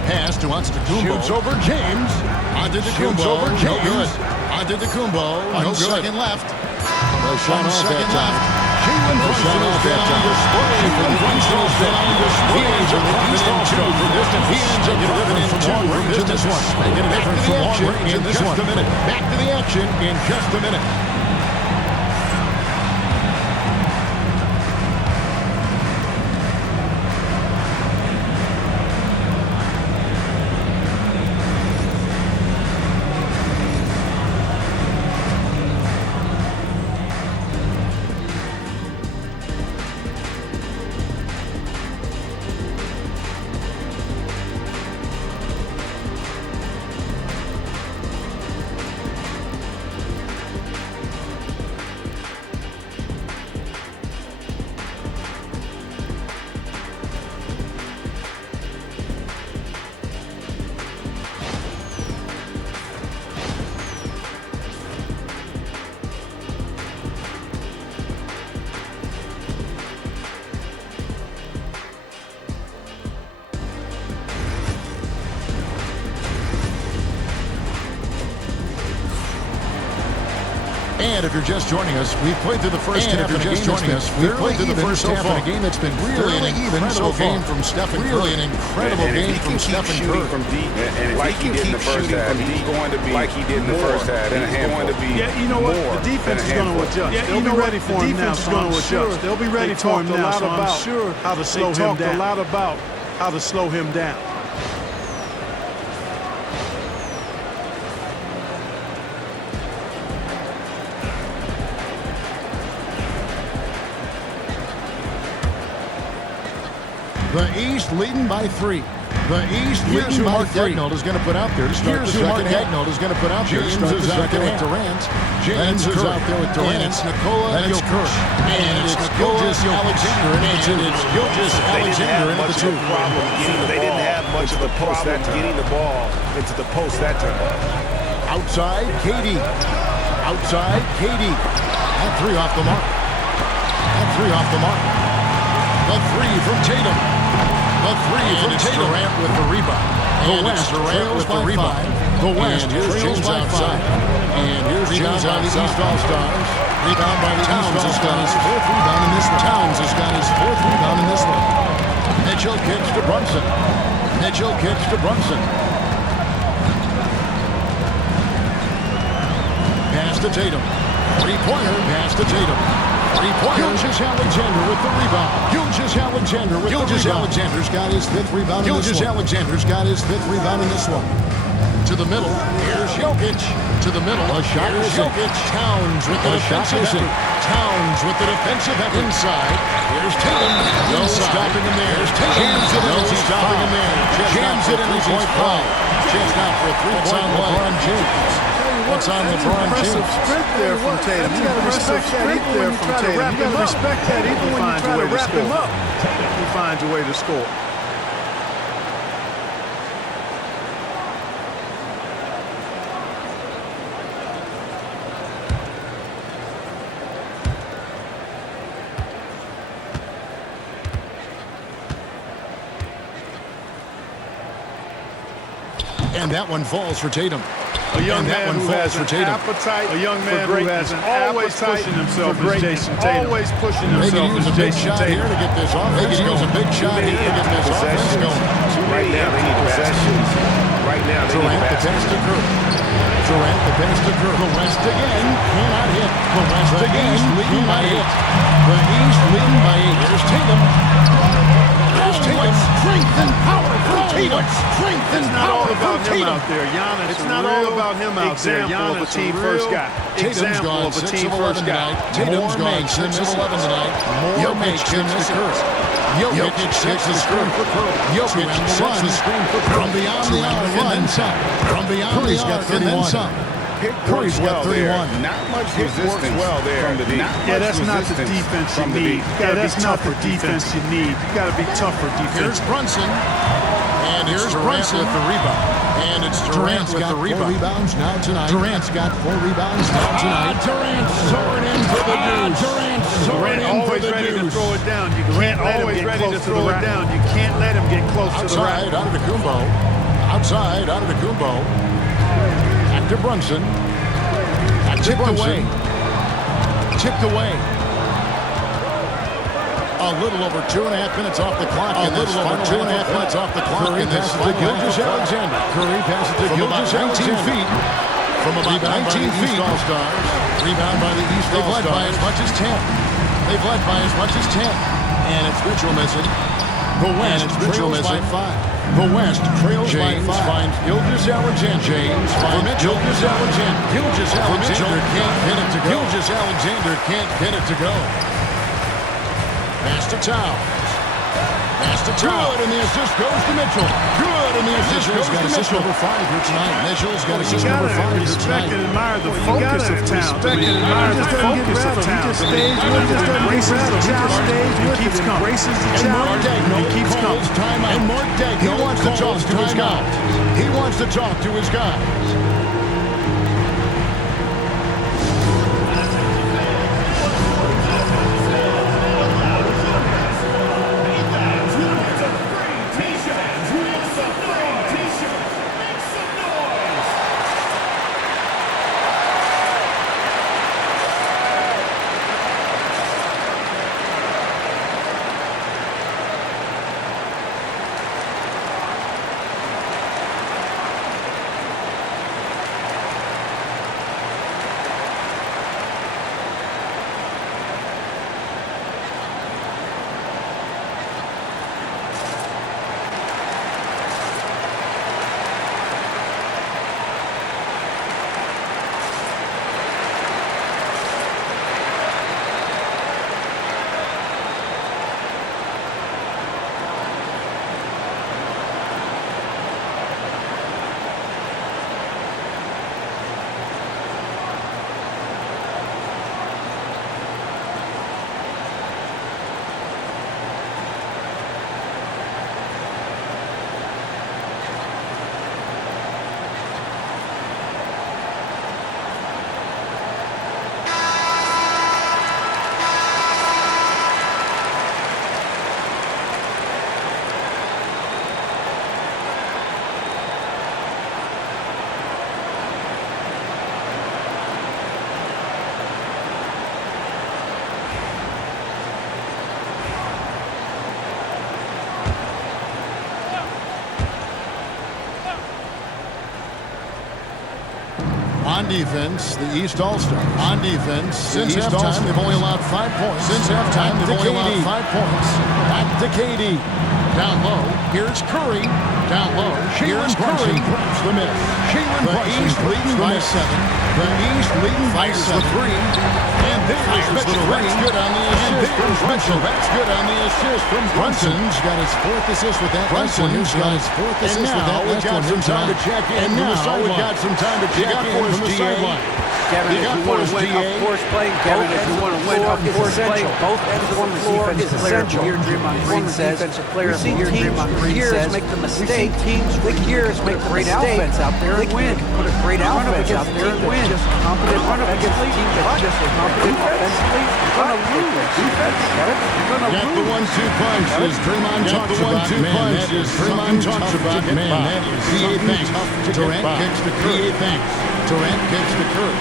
Pass to Antetokounmpo. Shoots over James. Antetokounmpo. Over James. No good. Antetokounmpo. No second left. No shot off that time. Jalen Brunson has been on display for the East All-Stars. He ends up dropping in 2 from distance. He ends up dropping in 2 from distance. Making a difference from long range in just a minute. Back to the action in just a minute. And if you're just joining us, we've played through the first half of a game a game that's been really an incredible game from Stephen Curry. Really an incredible game from Stephen Curry. From deep, and like he did in the first half, he's going to be like he did in the first half. He's going to be you know what? The defense is going to adjust. They'll be ready for him now. They'll be ready for him now. So I'm sure how to slow him down. A lot about how to slow him down. The East leading by 3. The East leading by 3. Daignault is going to put out there to start the second half. Daignault is going to put out there to start the second half. James is out there with Durant. And it's Nikola Jokic. And it's Gilgeous Alexander. And it's Gilgeous Alexander into the 2. They didn't have much of a post that time. Getting the ball into the post that time. Outside, KD. Outside, KD. And 3 off the mark. And 3 off the mark. The 3 from Tatum. The 3 from Tatum. Durant with the rebound. The West trails with the rebound. The West trails by 5. And here's James by the East All-Stars. Rebound by the East All-Stars. His 4th rebound in this one. Towns has got his 4th rebound in this one. Mitchell kicks to Brunson. Mitchell kicks to Brunson. Pass to Tatum. 3-pointer. Pass to Tatum. 3-pointer. Gilgeous Alexander with the rebound. Gilgeous Alexander with the rebound. Alexander's got his 5th rebound in this one. Gilgeous Alexander's got his 5th rebound in this one. To the middle. Here's Jokic. To the middle. A shot is Jokic. Towns with the defensive effort. Towns with the defensive effort. Inside. Here's Tatum. No stopping him there. Here's Tatum. Jams it in. No stopping him there. Jams it in as he's fouled. Just out for a 3-point LeBron James. What's on LeBron James? Impressive sprint there from Tatum. You got to respect that even there from Tatum. You got to respect that even when you try to wrap him up. He finds a way to score. And that one falls for Tatum. A young man who has an appetite, a young man who has an always pushing himself as Jason Tatum. Always pushing himself as Jason Tatum. To get this offense going. A big shot here to get this offense going. Right now they need possessions. Right now they need the pass to Curry. Durant the pass to Curry. The West again cannot hit. The West again leading by 8. The East leading by 8. Here's Tatum. Strength and power from Tatum. Strength and power from Tatum. It's not all about him out there. Giannis, a team first guy. Example of a team first guy. Tatum's gone 6 of 11 tonight. Jokic kicks to Curry. Jokic sets the screen for Curry. Jokic sets the screen for Curry. From beyond the arc and then some. From beyond the arc and then some. Curry's got 31. Not much resistance well there from the deep. Yeah, that's not the defense you need. Yeah, that's not the defense you need. You got to be tougher defense. Here's Brunson. And here's Brunson with the rebound. And it's Durant with the rebound. 4 rebounds now tonight. Durant's got 4 rebounds now tonight. Durant soaring in for the deuce. Durant soaring in for the deuce. Always ready to throw it down. You can't let him get close to the rack. You can't let him get close to the rack. Outside, Antetokounmpo. Outside, Antetokounmpo. To Brunson. Tipped away. Tipped away. A little over 2.5 minutes off the clock. A little over 2.5 minutes off the clock. Curry passes to Gilgeous Alexander. Curry passes to Gilgeous Alexander. 19 feet. From about 19 feet. All-Stars. Rebound by the East All-Stars. They've led by as much as 10. They've led by as much as 10. And it's Mitchell missing. The West trails by 5. The West trails James by 5. Finds Gilgeous Alexander. James finds Gilgeous Alexander. Gilgeous Alexander can't get it to go. Gilgeous Alexander can't get it to go. Pass to Towns. Pass to Towns. Good, and the assist goes to Mitchell. Good, and the assist goes to Mitchell. Number 5 here tonight. Mitchell's got assist number 5 here tonight. Respect and admire the focus of Towns. Respect and admire the focus of Towns. He just stays with it. He just stays with it. He keeps coming. Embraces the challenge. He keeps coming. And Mark Daignault, he wants to talk to his guys. He wants to talk to his guys. On defense, the East All-Stars. On defense, since halftime, they've only allowed 5 points. Since halftime, they've only allowed 5 points. Back to KD. Down low. Here's Curry. Down low. Here's Curry. Grabs the miss. The East leading by 7. The East leading by 7. And there's Mitchell. That's good on the assist from Brunson. That's good on the assist from Brunson. Brunson's got his 4th assist with that. Brunson's got his 4th assist with that. We've got some time to check in. And now we've got some time to check in from the sideline. Kevin, if you want to win, of course, playing Kevin, if you want to win, of course, playing both ends of the floor is essential. Here, Draymond Green says, we've seen teams for years make the mistake. Teams for years make the great offense out there and win. Put a great offense out there and win. Just competent run up against a team that's just competent offensively. You're going to lose. Defense, Kevin. You're going to lose. Get the 1-2 punch as Draymond talks about. Man, that is Draymond talks about. Man, that is D.A. Banks. Durant kicks to Curry. Durant kicks to Curry.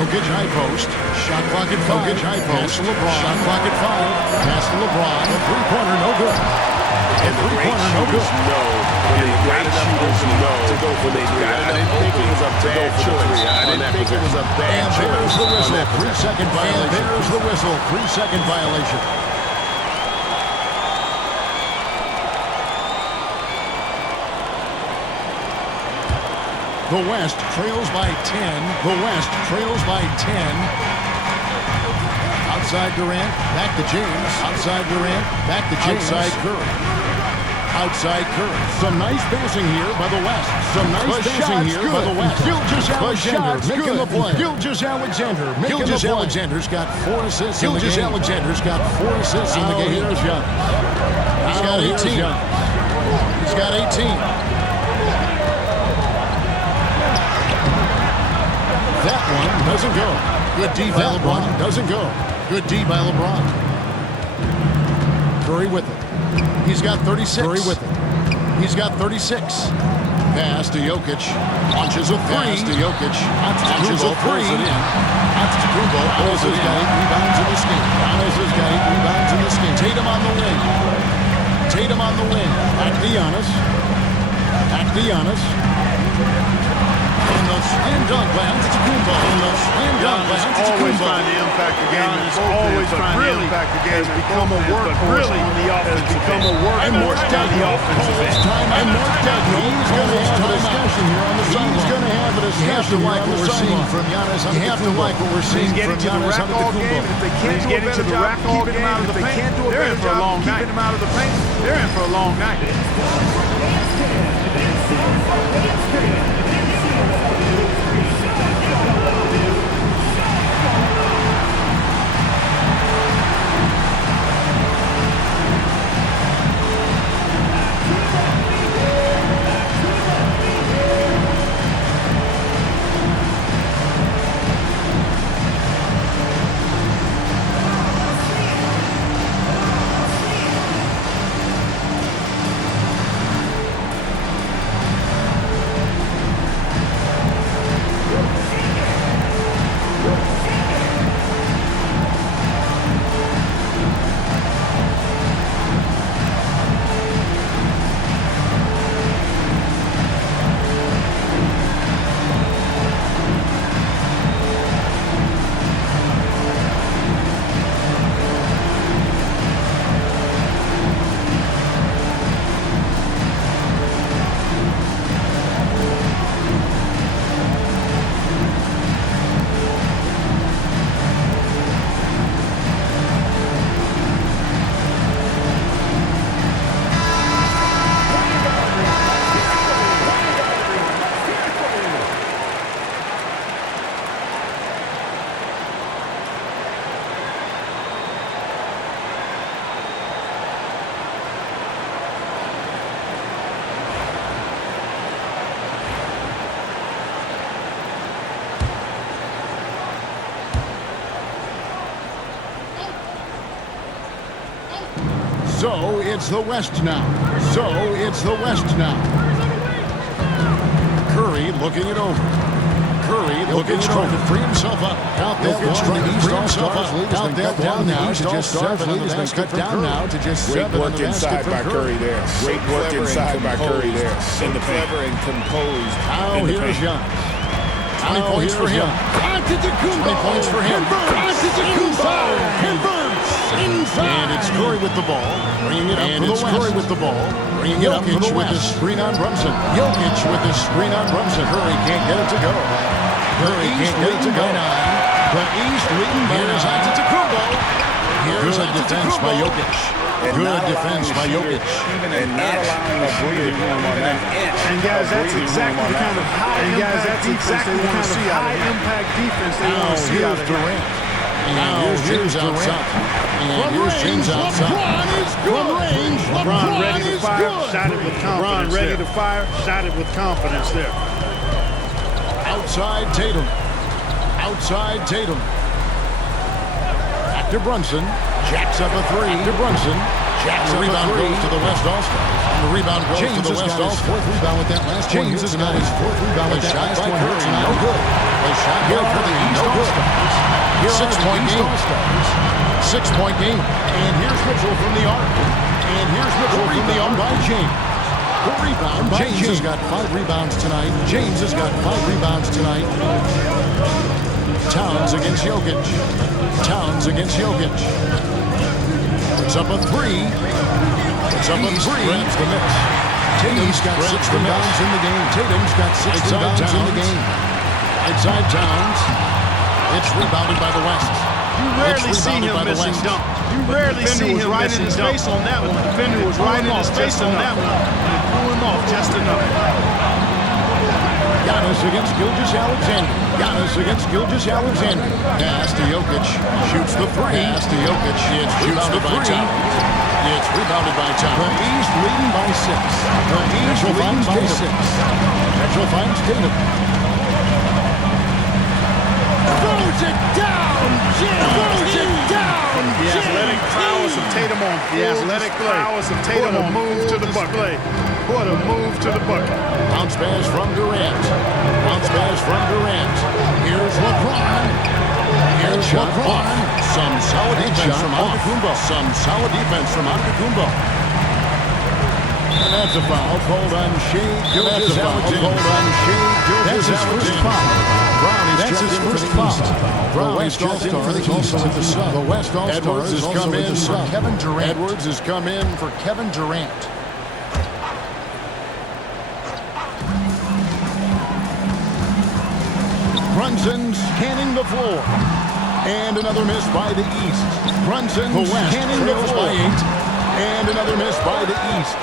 Jokic high post. Shot clock at 5. Jokic high post. Pass to LeBron. Shot clock at 5. Pass to LeBron. A three-pointer, no good. A three-pointer, no good. No. And the great shooters know to go for the three. I didn't think it was a bad choice. I didn't think it was a bad choice. And there's the whistle. 3-second violation. And there's the whistle. 3-second violation. The West trails by 10. The West trails by 10. Outside Durant, back to James. Outside Durant, back to James. Outside Curry. Outside Curry. Some nice passing here by the West. Some nice passing here by the West. Gilgeous-Alexander making the play. Gilgeous-Alexander making the play. Gilgeous-Alexander's got 4 assists in the game. Gilgeous-Alexander's got 4 assists in the game. Here's Young. He's got 18. He's got 18. That one doesn't go. Good D by LeBron. Doesn't go. Good D by LeBron. Curry with it. He's got 36. Curry with it. He's got 36. Pass to Jokic. Launches a 3. Pass to Jokic. Launches a 3. Pulls it in. Antetokounmpo pulls it in. 8 rebounds in this game. Giannis has got 8 rebounds in this game. Tatum on the wing. Tatum on the wing. Back to Giannis. Back to Giannis. Slam dunk by Antetokounmpo. Slam dunk by Antetokounmpo. Always trying to impact the game. Always trying to impact the game. Has become a workhorse on the offensive end. Become a workhorse on the offensive end. And Mark Degnan, he's going to have a discussion here on the sideline. He's going to have a discussion like what we're seeing from Giannis Antetokounmpo. You have to like what we're seeing from Giannis Antetokounmpo. If they can't do a better job keeping him out of the paint, they're in for a long night. Keeping him out of the paint, they're in for a long night. So it's the West now. So it's the West now. Curry looking it over. Curry looking trying to free himself up. Count that one. Trying to free himself up. Count that down now to just 7. Lead has been cut down now to just 7. Great work inside by Curry there. Great work inside by Curry there. In the clever and composed. Now here's Giannis. 20 points for him. 20 points for him. And it's Curry with the ball. Bringing it up for the West. Curry with the ball. Bringing it up for the West. With the screen on Brunson. Jokic with the screen on Brunson. Curry can't get it to go. Curry can't get it to go. The East leading by 9. Here's Antetokounmpo. Here's a defense by Jokic. Good defense by Jokic. And not allowing a breathing room on that. And guys, that's exactly the kind of high-impact defense they want to see out of high-impact defense they want to see out of Durant. And here's James outside. And here's James outside. LeBron ready to fire, shot it with confidence. LeBron ready to fire, shot it with confidence there. Outside Tatum. Outside Tatum. Back to Brunson. Jacks up a 3. To Brunson. Jacks up a 3. Rebound goes to the West All-Stars. And the rebound goes to the West All-Stars. Fourth rebound with that last one. James has got his fourth rebound with that last one. No good. A shot here for the East All-Stars. 6-point game. 6-point game. And here's Mitchell from the arc. And here's Mitchell from the arc by James. The rebound by James has got 5 rebounds tonight. James has got 5 rebounds tonight. Towns against Jokic. Towns against Jokic. It's up a 3. It's up a 3. Grabs the miss. Tatum's got 6 rebounds in the game. Tatum's got 6 rebounds in the game. Outside Towns. It's rebounded by the West. You rarely see him missing dunk. You rarely see him right in his face on that one. The defender was right in his face on that one. And threw him off just enough. Giannis against Gilgeous-Alexander. Giannis against Gilgeous-Alexander. Pass to Jokic. Shoots the 3. Pass to Jokic. It's rebounded by Towns. It's rebounded by Towns. The East leading by 6. The East leading by 6. Mitchell finds Tatum. Throws it down. Throws it down. The athletic prowess of Tatum on. The athletic prowess of Tatum on. Move to the bucket. What a move to the bucket. Bounce pass from Durant. Bounce pass from Durant. Here's LeBron. Here's LeBron. Some solid defense from Antetokounmpo. Some solid defense from Antetokounmpo. And that's a foul called on Shai Gilgeous-Alexander. That's his first foul. That's his first foul. The West All-Star is also with the sub. The West All-Star has come in for Kevin Durant. Edwards has come in for Kevin Durant. Brunson scanning the floor. And another miss by the East. Brunson scanning the floor. By 8. And another miss by the East.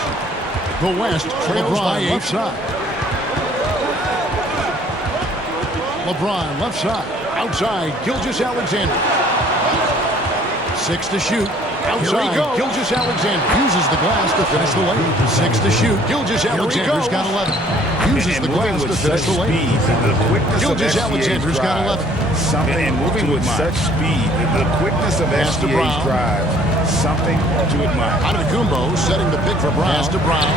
The West trails by 8. Left side. LeBron left side. Outside. Gilgeous-Alexander. 6 to shoot. Outside. Gilgeous-Alexander uses the glass to finish the lane. 6 to shoot. Gilgeous-Alexander's got 11. Uses the glass to finish the lane. Gilgeous-Alexander's got 11. Something moving with such speed. The quickness of SGA's drive. Something to admire. Antetokounmpo setting the pick for Brown. Pass to Brown.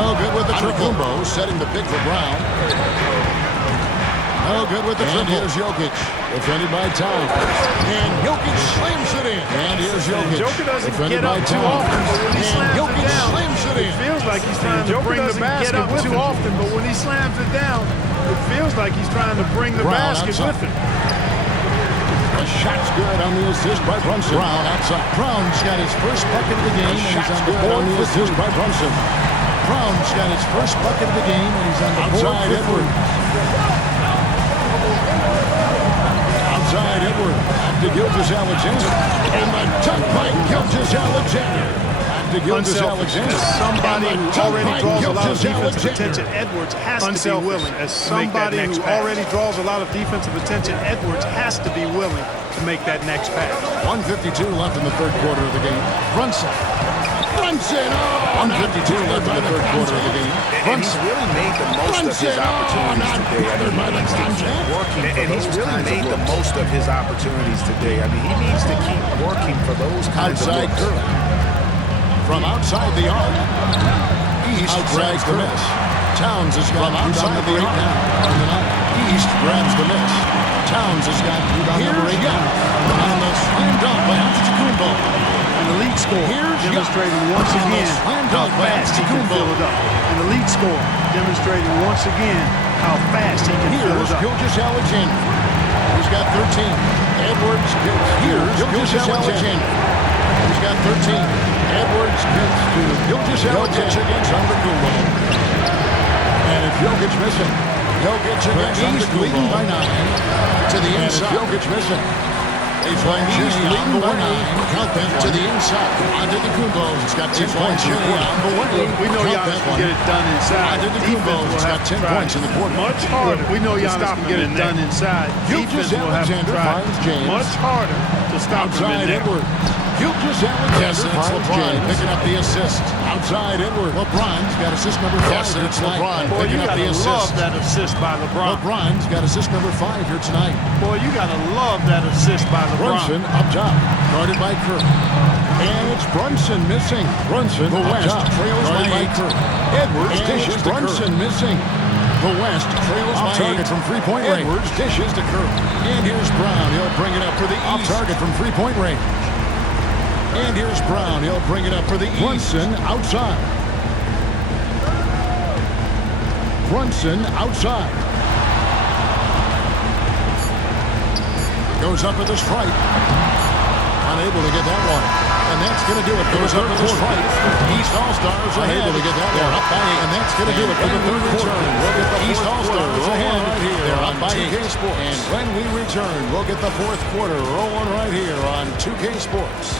No good with the Antetokounmpo setting the pick for Brown. No good with the triple. And here's Jokic. Defended by Towns. And Jokic slams it in. And here's Jokic. Joker doesn't get up too often, but when he slams it down, it feels like he's trying to bring the basket with him. Too often, but when he slams it down, it feels like he's trying to bring the basket with him. The shot's good on the assist by Brunson. Brown outside. Brown's got his first bucket of the game. And he's on the board on the assist by Brunson. Brown's got his first bucket of the game, and he's on the board. Outside Edwards. Outside Edwards. Back to Gilgeous-Alexander. And the dunk by Gilgeous-Alexander. Back to Gilgeous-Alexander. Somebody who already draws a lot of defensive attention, Edwards has to be willing. As somebody who already draws a lot of defensive attention, Edwards has to be willing to make that next pass. 1:52 left in the third quarter of the game. Brunson. Brunson! Oh, 1:52 left in the third quarter of the game. And he's really made the most of his opportunities today. I mean, he needs to keep working. And he's really made the most of his opportunities today. I mean, he needs to keep working for those kinds of looks. Curry. From outside the arc. East drags the miss. Towns has got outside the 8 now. East grabs the miss. Towns has got number 8 now. On the slam dunk by Antetokounmpo. And the lead score demonstrating once again how fast he can fill it up. And the lead score demonstrating once again how fast he can fill it up. Here's Gilgeous-Alexander. He's got 13. Edwards gets. Here's Gilgeous-Alexander. He's got 13. Edwards gets to Gilgeous-Alexander against Antetokounmpo. And it's Jokic missing. Jokic against East leading by 9. To the inside. Jokic missing. Baseline East leading by 9. Count that to the inside. Antetokounmpo. He's got 10 points on the way. We know Giannis can get it done inside. Antetokounmpo has got 10 points in the quarter. Much harder. We know Giannis can get it done inside. Defense will have to try much harder to stop him in there. Edward. Gilgeous-Alexander finds LeBron picking up the assist. Outside Edward. LeBron's got assist number 5 here tonight. LeBron Boy, picking you up the gotta assist. love that assist by LeBron. LeBron's got assist number 5 here tonight. Boy, you gotta love that assist by LeBron. Brunson up top, guarded by Kerr. And it's Brunson missing. Brunson the West trails by Kerr. Edwards dishes to Brunson missing. The West trails by target from 3-point range. Edwards dishes to Kerr. And here's Brown. He'll bring it up for the East. Target from 3-point range. And here's Brown. He'll bring it up for the East. Brunson outside. Brunson outside. Goes up with the strike. Unable to get that one. And that's going to do it. Goes up with the strike. East All-Stars ahead. Unable to get that one. Up by 8. And that's going to do it for the third quarter. We'll get the East All-Stars ahead. They're up by 8. And when we return, we'll get the fourth quarter rolling right here on 2K Sports.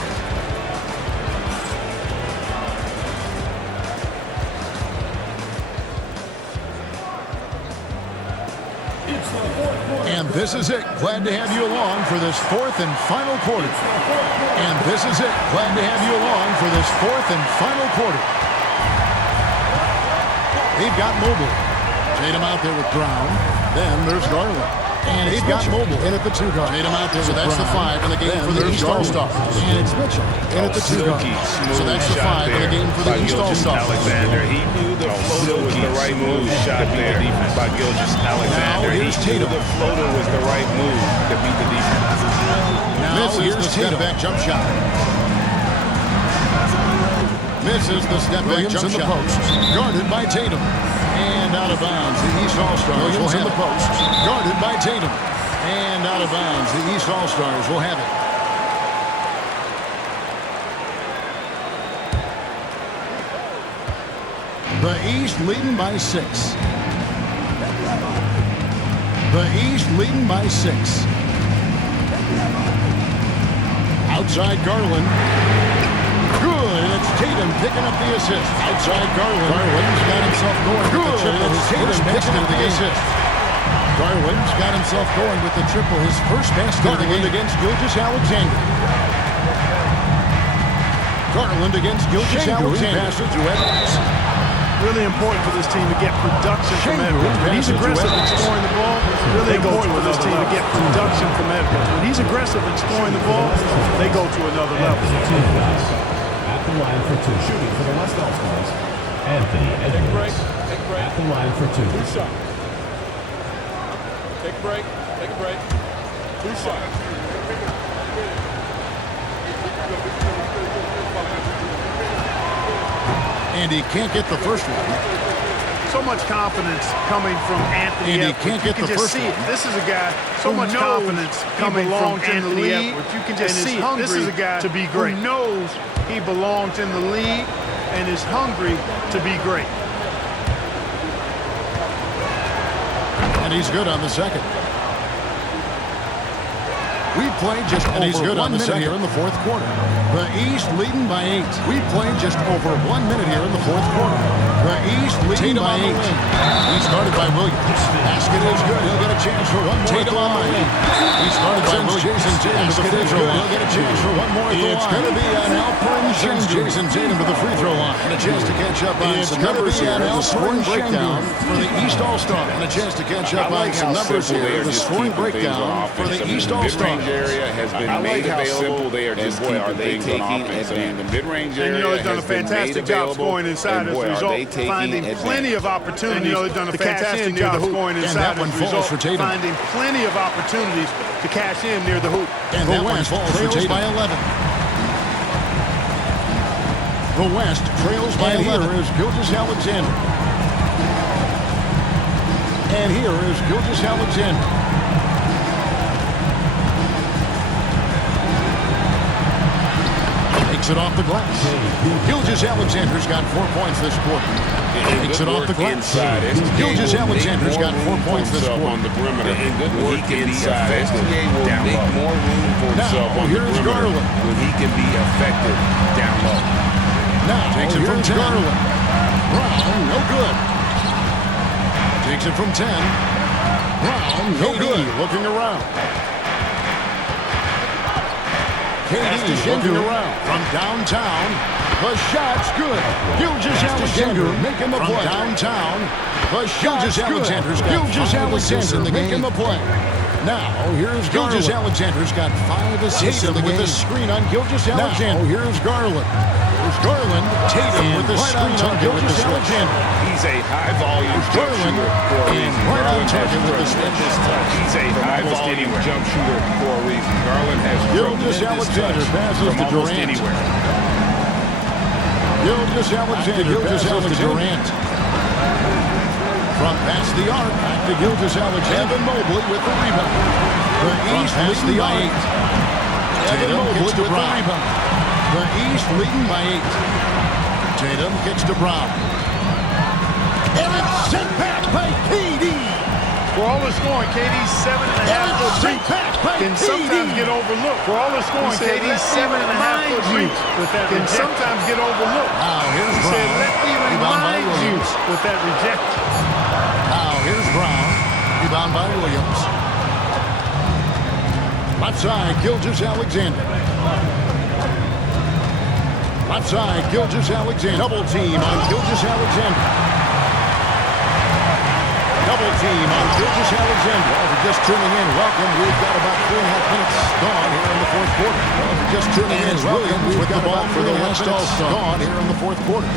And this is it. Glad to have you along for this fourth and final quarter. And this is it. Glad to have you along for this fourth and final quarter. They've got Mobile. Tatum out there with Brown. Then there's Garland. And they've got Mobile in at the 2 guard. Tatum out there, so that's the 5 in the game for the East All-Stars. And it's Mitchell in at the 2 guard. So that's the 5 in the game for the East All-Stars. Alexander, he knew the floater was the right move. Shot there by Gilgeous-Alexander. He knew the floater was the right move to beat the defense. Now here's the step-back jump shot. Misses the step-back jump shot. Post. Guarded by Tatum. And out of bounds, the East All-Stars will have the post. Guarded by Tatum. And out of bounds, the East All-Stars will have it. The East leading by 6. The East leading by 6. Outside Garland. Good, and it's Tatum picking up the assist. Outside Garland. Garland's got himself going. Good, and it's Tatum picking up the assist. Garland's got himself going with the triple. His first basket of the game against Gilgeous-Alexander. Garland against Gilgeous-Alexander. Passes to Edwards. Really important for this team to get production from Edwards. When he's aggressive in scoring the ball, really important for this team to get production from Edwards. When he's aggressive in scoring the ball, they go to another level. At the line for 2, shooting for the West All-Stars, Anthony Edwards. At the line for 2. Two shot. Take a break. Take a break. 2 shots. And he can't get the first one. So much confidence coming from Anthony And he Edwards. can't get the first see one. it. This is a guy, so much confidence coming from Anthony Edwards. You can just see it. This is a guy to be great. Who knows he belongs in the league and is hungry to be great. And he's good on the second. We played just over 1 minute here in the fourth quarter. The East leading by 8. We played just over 1 minute here in the fourth quarter. The East leading by 8. He started by Williams. Basket is good. He'll get a chance for one more. Tatum on the wing. He started by Williams. Jason Tatum to the free throw line. He'll get a chance for one more. It's going to be an Alperen Sengun. Jason Tatum to the free throw line. And a chance to catch up on some numbers here. The scoring breakdown for the East All-Star. And a chance to catch up on some numbers here. The scoring breakdown for the East All-Star. mid-range area has been made available. Simple they are just boy, are they taking advantage. I mean, the mid-range area they've done a fantastic job scoring inside as a result, finding plenty of opportunities they've done a fantastic job scoring inside as a result, finding plenty of opportunities to cash in near the hoop. And the West trails by 11. The West trails by 11. Here is Gilgeous-Alexander. And here is Gilgeous-Alexander. Takes it off the glass. Gilgeous-Alexander's got 4 points this quarter. Takes it off the glass. Gilgeous-Alexander's got 4 points this quarter. On the perimeter. And good work inside. SGA will make more room for himself on the perimeter Garland. when he can be effective down low. Now takes it from Garland. Brown, no good. Takes it from 10. Brown, no good. Looking around. KD looking around from downtown. The shot's good. Gilgeous-Alexander making the play. From downtown. The shot's good. Gilgeous-Alexander making the play. Now, here's Gilgeous-Alexander's got 5 assists with a screen on Gilgeous-Alexander. Now, here's Garland. Here's Garland. Tatum with the screen on Gilgeous-Alexander. He's a high-volume jump shooter for a reason. Garland has tremendous touch. He's a high-volume jump shooter for a reason. Garland has Gilgeous-Alexander passes to Durant. Gilgeous-Alexander passes to Durant. From past the arc, back to Gilgeous-Alexander. Mobley with the rebound. The East leading by 8. Tatum gets to Brown. The East leading by 8. Tatum gets to Brown. And it's sent back by KD. For all the scoring, KD's 7.5 foot reach can sometimes get overlooked. For all the scoring, KD's 7.5 foot reach can sometimes get overlooked. Now here's Brown. Said, let me remind you with that reject. Now here's Brown. Rebound by Williams. Left side, Gilgeous-Alexander. Left side, Gilgeous-Alexander. Double team on Gilgeous-Alexander. Double team on Gilgeous-Alexander. Well, if you're just tuning in, welcome. We've got about 3.5 minutes gone here in the fourth quarter. Well, if you're just tuning in, Williams with the ball for the West All-Stars. Gone here in the fourth quarter.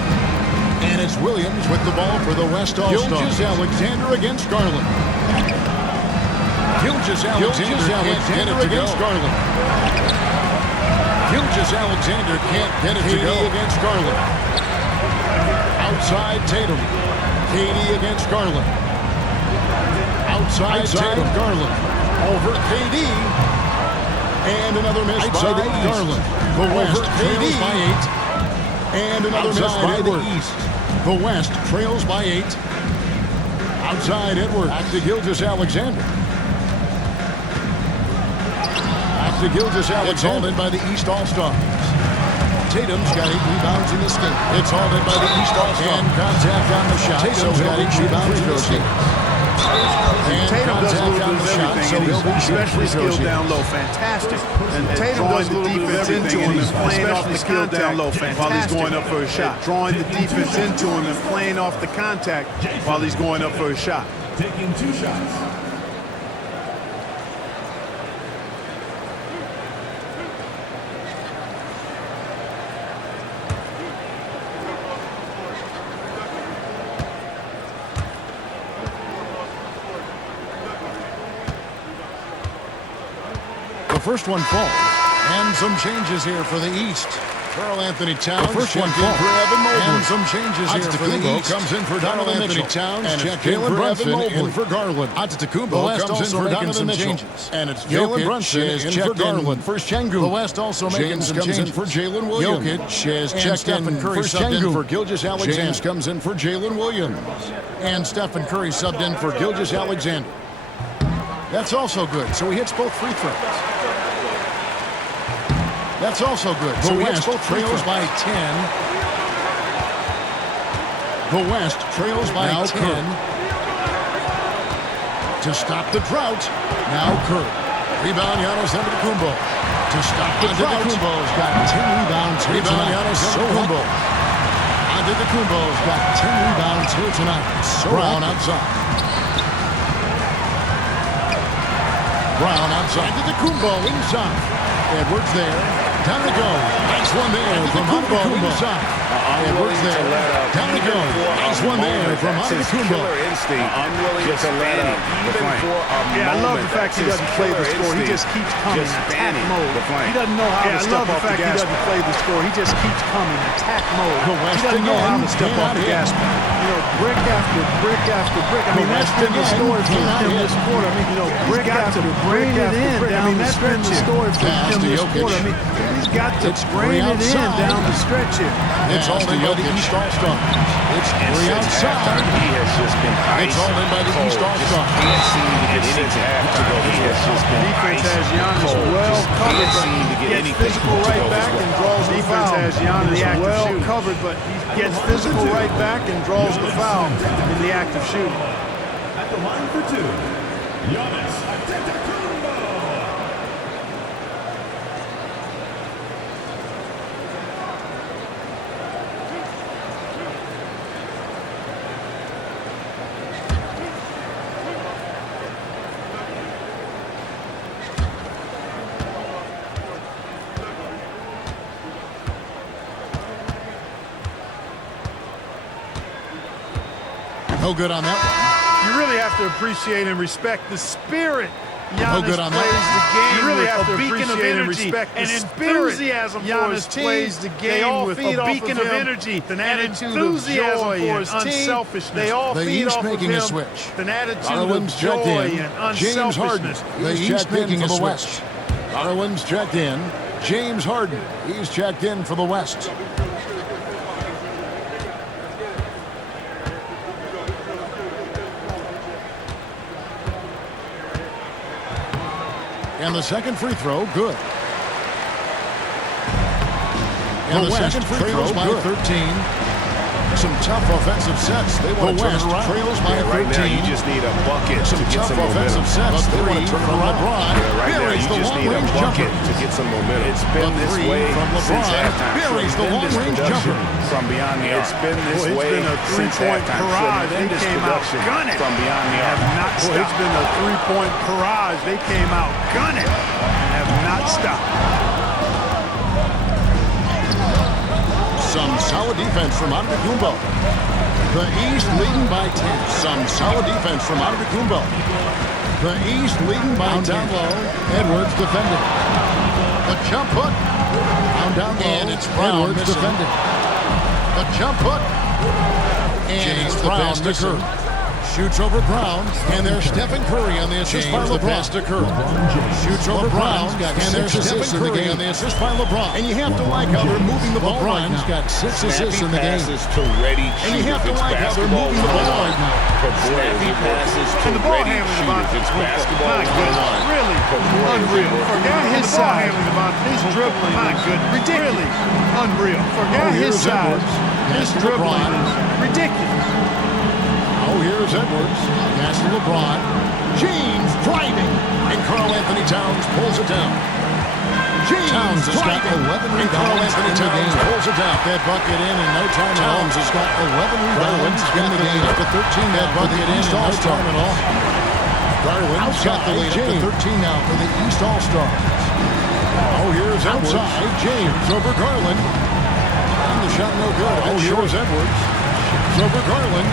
And it's Williams with the ball for the West All-Stars. Gilgeous-Alexander against Garland. Gilgeous-Alexander can't get it against Garland. Gilgeous-Alexander can't get it to go against Garland. Outside Tatum. KD against Garland. Outside Tatum. Garland. Over KD. And another miss by the Garland. The West trails by 8. And another miss by the East. The West trails by 8. Outside Edwards. Back to Gilgeous-Alexander. Back to Gilgeous-Alexander by the East All-Stars. Tatum's got 8 rebounds in this game. It's all in by the East All-Stars. And contact on the shot. Tatum's got 8 rebounds in this game. And Tatum does a little bit of everything, so and he's especially skilled down low. Fantastic. And Tatum does a little bit of everything, and he's playing off the skilled down low. While he's going up for a shot. Drawing the defense into him and playing off the contact while he's going up for a shot. Taking 2 shots. The first one falls. And some changes here for the East. Karl-Anthony Towns. The first one falls for Evan Mobley. And some changes here for the East. Comes in for Karl-Anthony Towns. And it's Jalen Brunson in for Garland. Antetokounmpo comes in for Donovan Mitchell. And it's Jalen Brunson in for Garland. For Şengün. The West also making some changes. James comes in for Jalen Williams. Jokic has checked in for Şengün. For Gilgeous-Alexander. James comes in for Jalen Williams. And Stephen Curry subbed in for Gilgeous-Alexander. That's also good. So he hits both free throws. That's also good. The West trails by 10. The West trails by 10. To stop the drought. Now Curry. Rebound Giannis Antetokounmpo. To stop the drought. Antetokounmpo's got 10 rebounds here tonight. Giannis Antetokounmpo. Antetokounmpo's got 10 rebounds here tonight. So Brown outside. Brown outside to Kumbo inside. Edwards there. Down it goes. Nice one there from Kumbo inside. Edwards there. Down it goes. Nice one there from Kumbo. Unwilling to let up even for a moment. I love the fact he doesn't play the score. He just keeps coming, attack mode. He doesn't know how to step off the gas. He doesn't play the score. He just keeps coming, attack mode. He doesn't know how to step off the gas. You know, brick after brick after brick. I mean, that's been the story for him this quarter. I mean, you know, brick after brick after brick. I mean, that's been the story for him this quarter. I mean, he's got to brain it in down the stretch here. It's all in by the East All-Stars. It's three outside. He has just been ice. It's all in by the East All-Stars. Can't seem to get anything to go. He has just been Defense ice has Giannis cold. well Just covered, can't but seem to get gets anything physical to right go back his and way. draws the foul. Defense has Giannis well covered, but he gets physical right back and draws the foul in the act of shooting. At the line for two, Giannis Antetokounmpo. No good on that one. You really have to appreciate and respect the spirit Giannis good on that. plays the game. You really have to a beacon of appreciate and energy respect the and spirit enthusiasm for Giannis his team. plays the They all game with feed a off beacon of of him, energy, an an attitude enthusiasm of joy for and his team. unselfishness. They all The feed East off making of a him, switch. an attitude Darwin's of checked joy in. and James Harden. unselfishness. The East East making making a for the switch. West. Darwin's checked in. James Harden. He's checked in for the West. And the second free throw, good. And the second free throw by 13. Some tough offensive sets. They want to turn it around. Trails by 13. Right now, you just need a bucket Some to get tough some momentum. offensive sets. They want to turn it around. LeBron Right now, buries you the just need a long-range bucket jumper. to get some momentum. It's been The this three way from since LeBron halftime. buries the Tremendous long-range production jumper. from beyond the arc. It's been this Boy, it's way been a since three-point halftime. barrage. They Tremendous came out production gunning. from beyond the arc. Boy, it's been a three-point barrage. They came out gunning and have not stopped. Some solid defense from Antetokounmpo. The East leading by 10. Some solid defense from Antetokounmpo. The East leading by 10. Down low. Edwards defending. The jump hook. Down low. And it's Brown Edwards defending. The jump hook. And it's the pass to Curry. Shoots over Brown, and there's Stephen Curry on the assist by LeBron. The pass to Curry. Shoots over Brown, and there's Stephen Curry on the assist by LeBron. And you have to like how they're moving the ball right now. Got 6 assists in the game. To ready And you have to like how they're moving the ball right now. Snappy passes to And the ball ready handling shooters. It's basketball my goodness, really unreal. Forget his size, his dribbling, my goodness, ridiculous, unreal. Forget his size, his dribbling is ridiculous. Oh, here's Edwards. Pass to LeBron. James driving. And Karl Anthony Towns pulls it down. James Towns has got 11 rebounds. Karl Anthony Towns pulls it down. That bucket in no time at all. Towns has got 11 rebounds in the game. Up to 13 that bucket in no time at all. Darwin's got the lead up to 13 now for the East All-Stars. Oh, here's outside. James over Garland. And the shot no good. Oh, here's Edwards. Over Garland.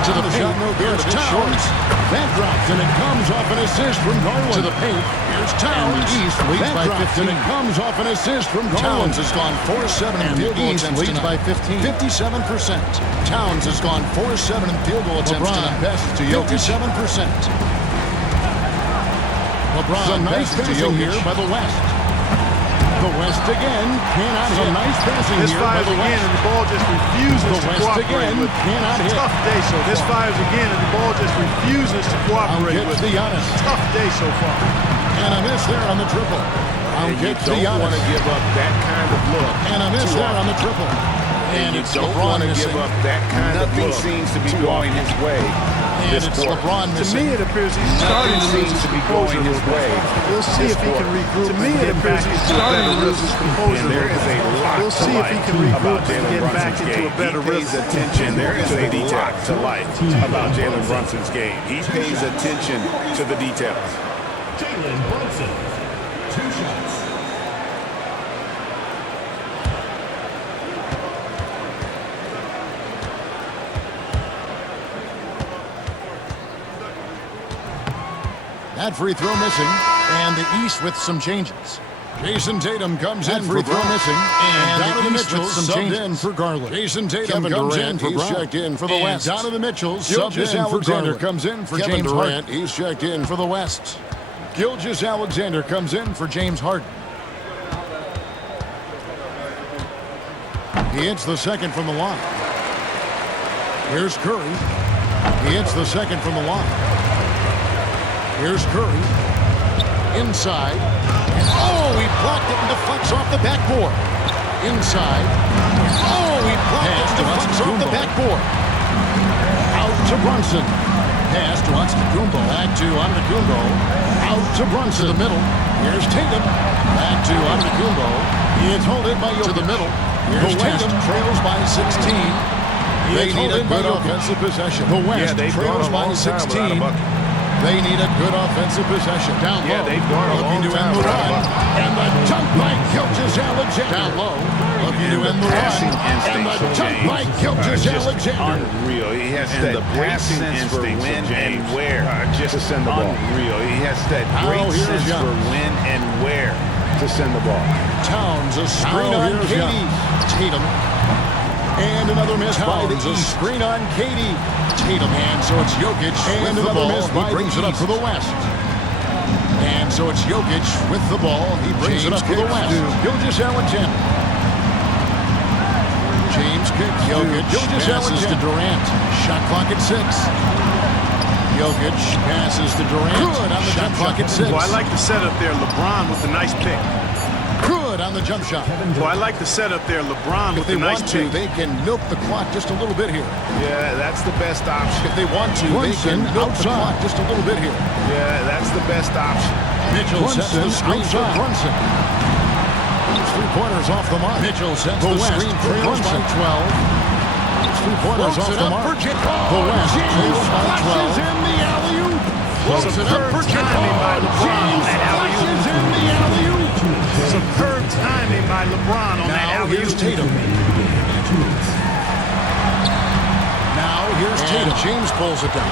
To the shot no good. Here's Towns. That drops, and it comes off an assist from Garland. To the paint. Here's Towns. East leads by 15. And it comes off an assist from Garland. Towns has gone 4-7 in field goal attempts leads by 15. 57%. Towns has gone 4-7 in field goal attempts tonight. Passes to Jokic. 57%. LeBron some nice passing here by the West. The West again cannot hit. Some nice passing This here by fires the again, West. and the ball just refuses The to West cooperate again with. cannot hit. Tough day so far. This fires again, and the ball just refuses to cooperate Gets with. the Giannis. Tough day so far. And a miss there on the triple. And you Gets the don't want Giannis. to give up that kind of look. And a miss too there often. on the triple. And you it's don't LeBron want to missing. give up that kind of Nothing look. seems to be going his way. And this it's quarter. LeBron To missing. me, it appears he's starting to lose his composure. his way. We'll see if he can regroup. To me, it appears he's starting to lose his composure. And there is a lot We'll see if he can regroup and get back into a better He pays rhythm. attention. There is a lot to like about Jalen Brunson's game. He pays attention to the details. Jalen Brunson. 2 shots. That free throw missing, and the East with some changes. Jason Tatum comes in for throw missing, and Donovan Mitchell subbed in for Garland. Jason Tatum comes in for Brown. Checked in for the West. Donovan Mitchell subbed in for Garland. Comes in for James Durant. He's checked in for the West. Gilgeous Alexander comes in for James Harden. He hits the second from the line. Here's Curry. He hits the second from the line. Here's Curry. Inside. Oh, he blocked it and deflects off the backboard. Inside. Oh, he blocked it and deflects off the backboard. Out to Brunson. Pass to Antetokounmpo. Back to Antetokounmpo. Out to Brunson. To the middle. Here's Tatum. Back to Antetokounmpo. He is hold it by Jokic. To the middle. Here's Tatum. Trails by 16. They need a good offensive possession. The West trails by 16. They need a good offensive possession. Down low. They've gone a long time. And the dunk by Gilgeous Alexander. Down low. Looking to end the run. And the dunk by Gilgeous Alexander. Unreal. He has that great sense for when and where just to send the ball. Unreal. He has that great sense for when and where to send the ball. Towns, a screen on Katie. Tatum. And another miss by the East. Screen on Katie. Tatum. And so it's Jokic and with the ball. He brings it up for the West. And so it's Jokic with the ball. He brings it up for the West. Gilgeous Alexander. James kicks. Jokic passes to Durant. Shot clock at 6. Jokic passes to Durant. Good on the shot clock at 6. Well, I like the setup there. LeBron with the nice pick. Good on the jump shot. Well, I like the setup there. LeBron with the nice pick. If they want to, they can milk the clock just a little bit here. Yeah, that's the best option. If they want to, they can milk the clock just a little bit here. Yeah, that's the best option. Mitchell sets the screen for Brunson. 3-pointers off the mark. Mitchell sets the screen for Brunson. 12. 3-pointers off the mark. The West trails by 12. In the alley-oop. Floats it up for timing by LeBron on that alley-oop. In the alley-oop. Superb timing by LeBron on that alley-oop. Here's Tatum. Now here's Tatum. James pulls it down.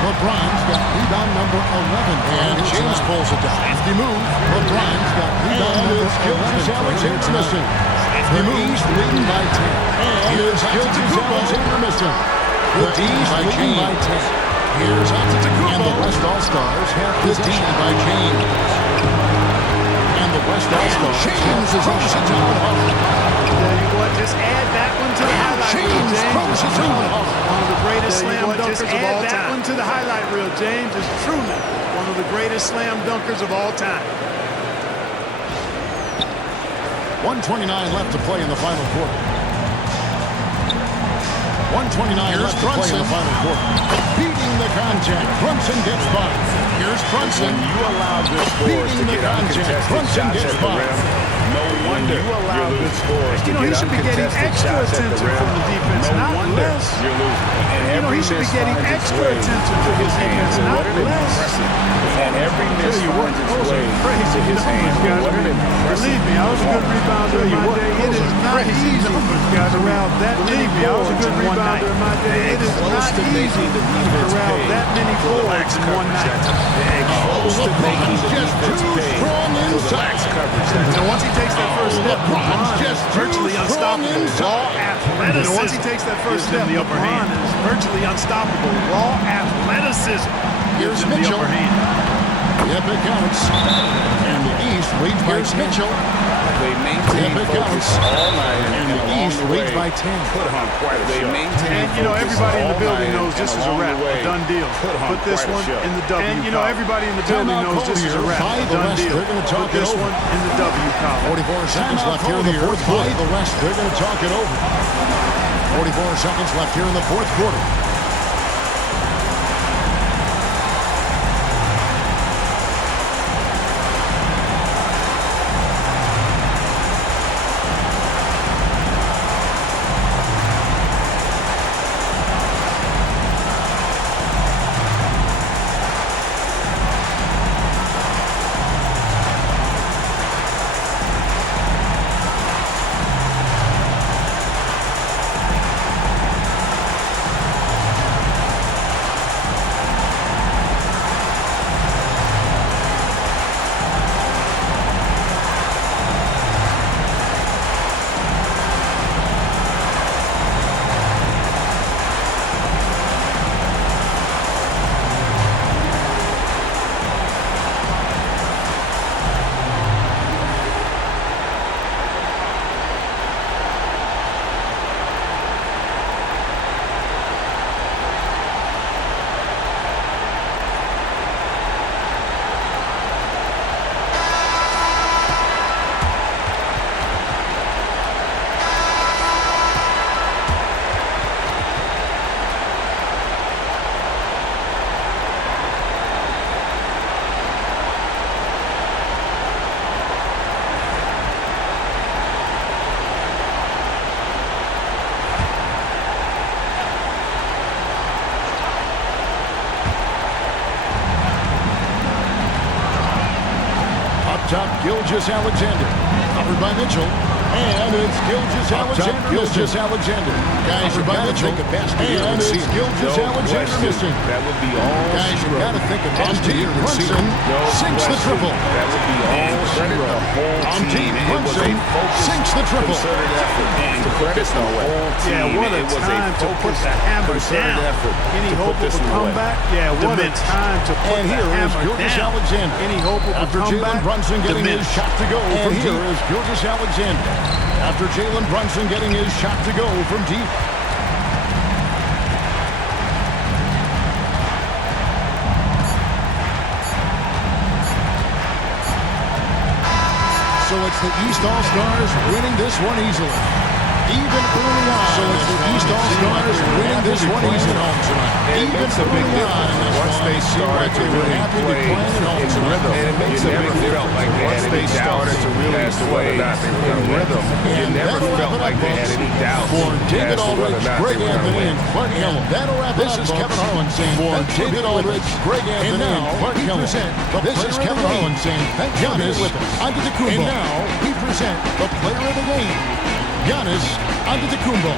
LeBron's got rebound number 11. And James pulls it down. Hefty move. LeBron's got rebound number 11. Alexander's missing. The East leading by 10. And here's Gilgeous Alexander missing. The East leading by 10. Here's Antetokounmpo. And the West All-Stars have possession by James. And the West All-Stars have possession. You what? Just add that one to the highlight reel, James. One of the greatest slam dunkers of all time. Add that one to the highlight reel, James. Is truly one of the greatest slam dunkers of all time. 1:29 left to play in the final quarter. 1:29 left to play in the final quarter. Beating the contact. Brunson gets by. Here's Brunson. When you allow good scores to get uncontested shots at the rim, no wonder you allow good scores to get uncontested shots at the rim. No wonder you're losing. And every miss finds its way to his hands. And what an impressive. And every miss finds its way to his hands. What an impressive. Believe me, I was a good rebounder in my day. It is not easy around that many. I was a good rebounder in my day. It is not easy around that many boards in one night. Close to making the defense pay for the lax coverage. And once he takes that first step, LeBron is virtually unstoppable. Raw athleticism. Once he takes that first step, LeBron is virtually unstoppable. Raw athleticism. Here's him the Mitchell. upper hand. Yep, it counts. And the East leads by 10. Mitchell. They maintain focus all night, and the East leads by 10. Put on quite a show. They maintain and you know, everybody in the building knows this is a wrap, a done deal. Put this one in the W. And you know, everybody in the building knows this is a wrap, a done deal. Put this one in the W column. 44 seconds left here in the fourth quarter. The West, they're going to talk it over. 44 seconds left here in the fourth quarter. Gilgeous-Alexander. Covered by Mitchell. And it's Gilgeous-Alexander. Gilgeous-Alexander. Guys, you got to think of basket here. And it's Gilgeous-Alexander missing. That would be all. Guys, you got to think of basket here. Brunson sinks the triple. That would be all. Credit the whole team. It was a focused, sinks the triple. concerted effort. And to credit the whole team. Yeah, what a time to put the hammer down. Any hope of a comeback? Yeah, what a time to put And the here is hammer down. Gilgeous-Alexander. Any hope of a After Jalen comeback? Brunson getting his shot to go from deep. here Here is Gilgeous-Alexander. After Jalen Brunson getting his shot to go from deep. So it's the East All-Stars winning this one easily. Even early on. So it's the East All-Stars winning this one easily. It makes a big difference once they started to really play in rhythm. And it makes a big difference once they started to really play in rhythm. You never felt like they had any doubts for David as to whether Aldridge, or not Greg they were going to Anthony, win. and Clark Kellogg. That'll wrap it up. This is Kevin Harlan saying for David Aldridge, Greg Anthony, and Clark Kellogg. This is Kevin Harlan saying thank Giannis with us. And now we present the player of the game, Giannis Antetokounmpo.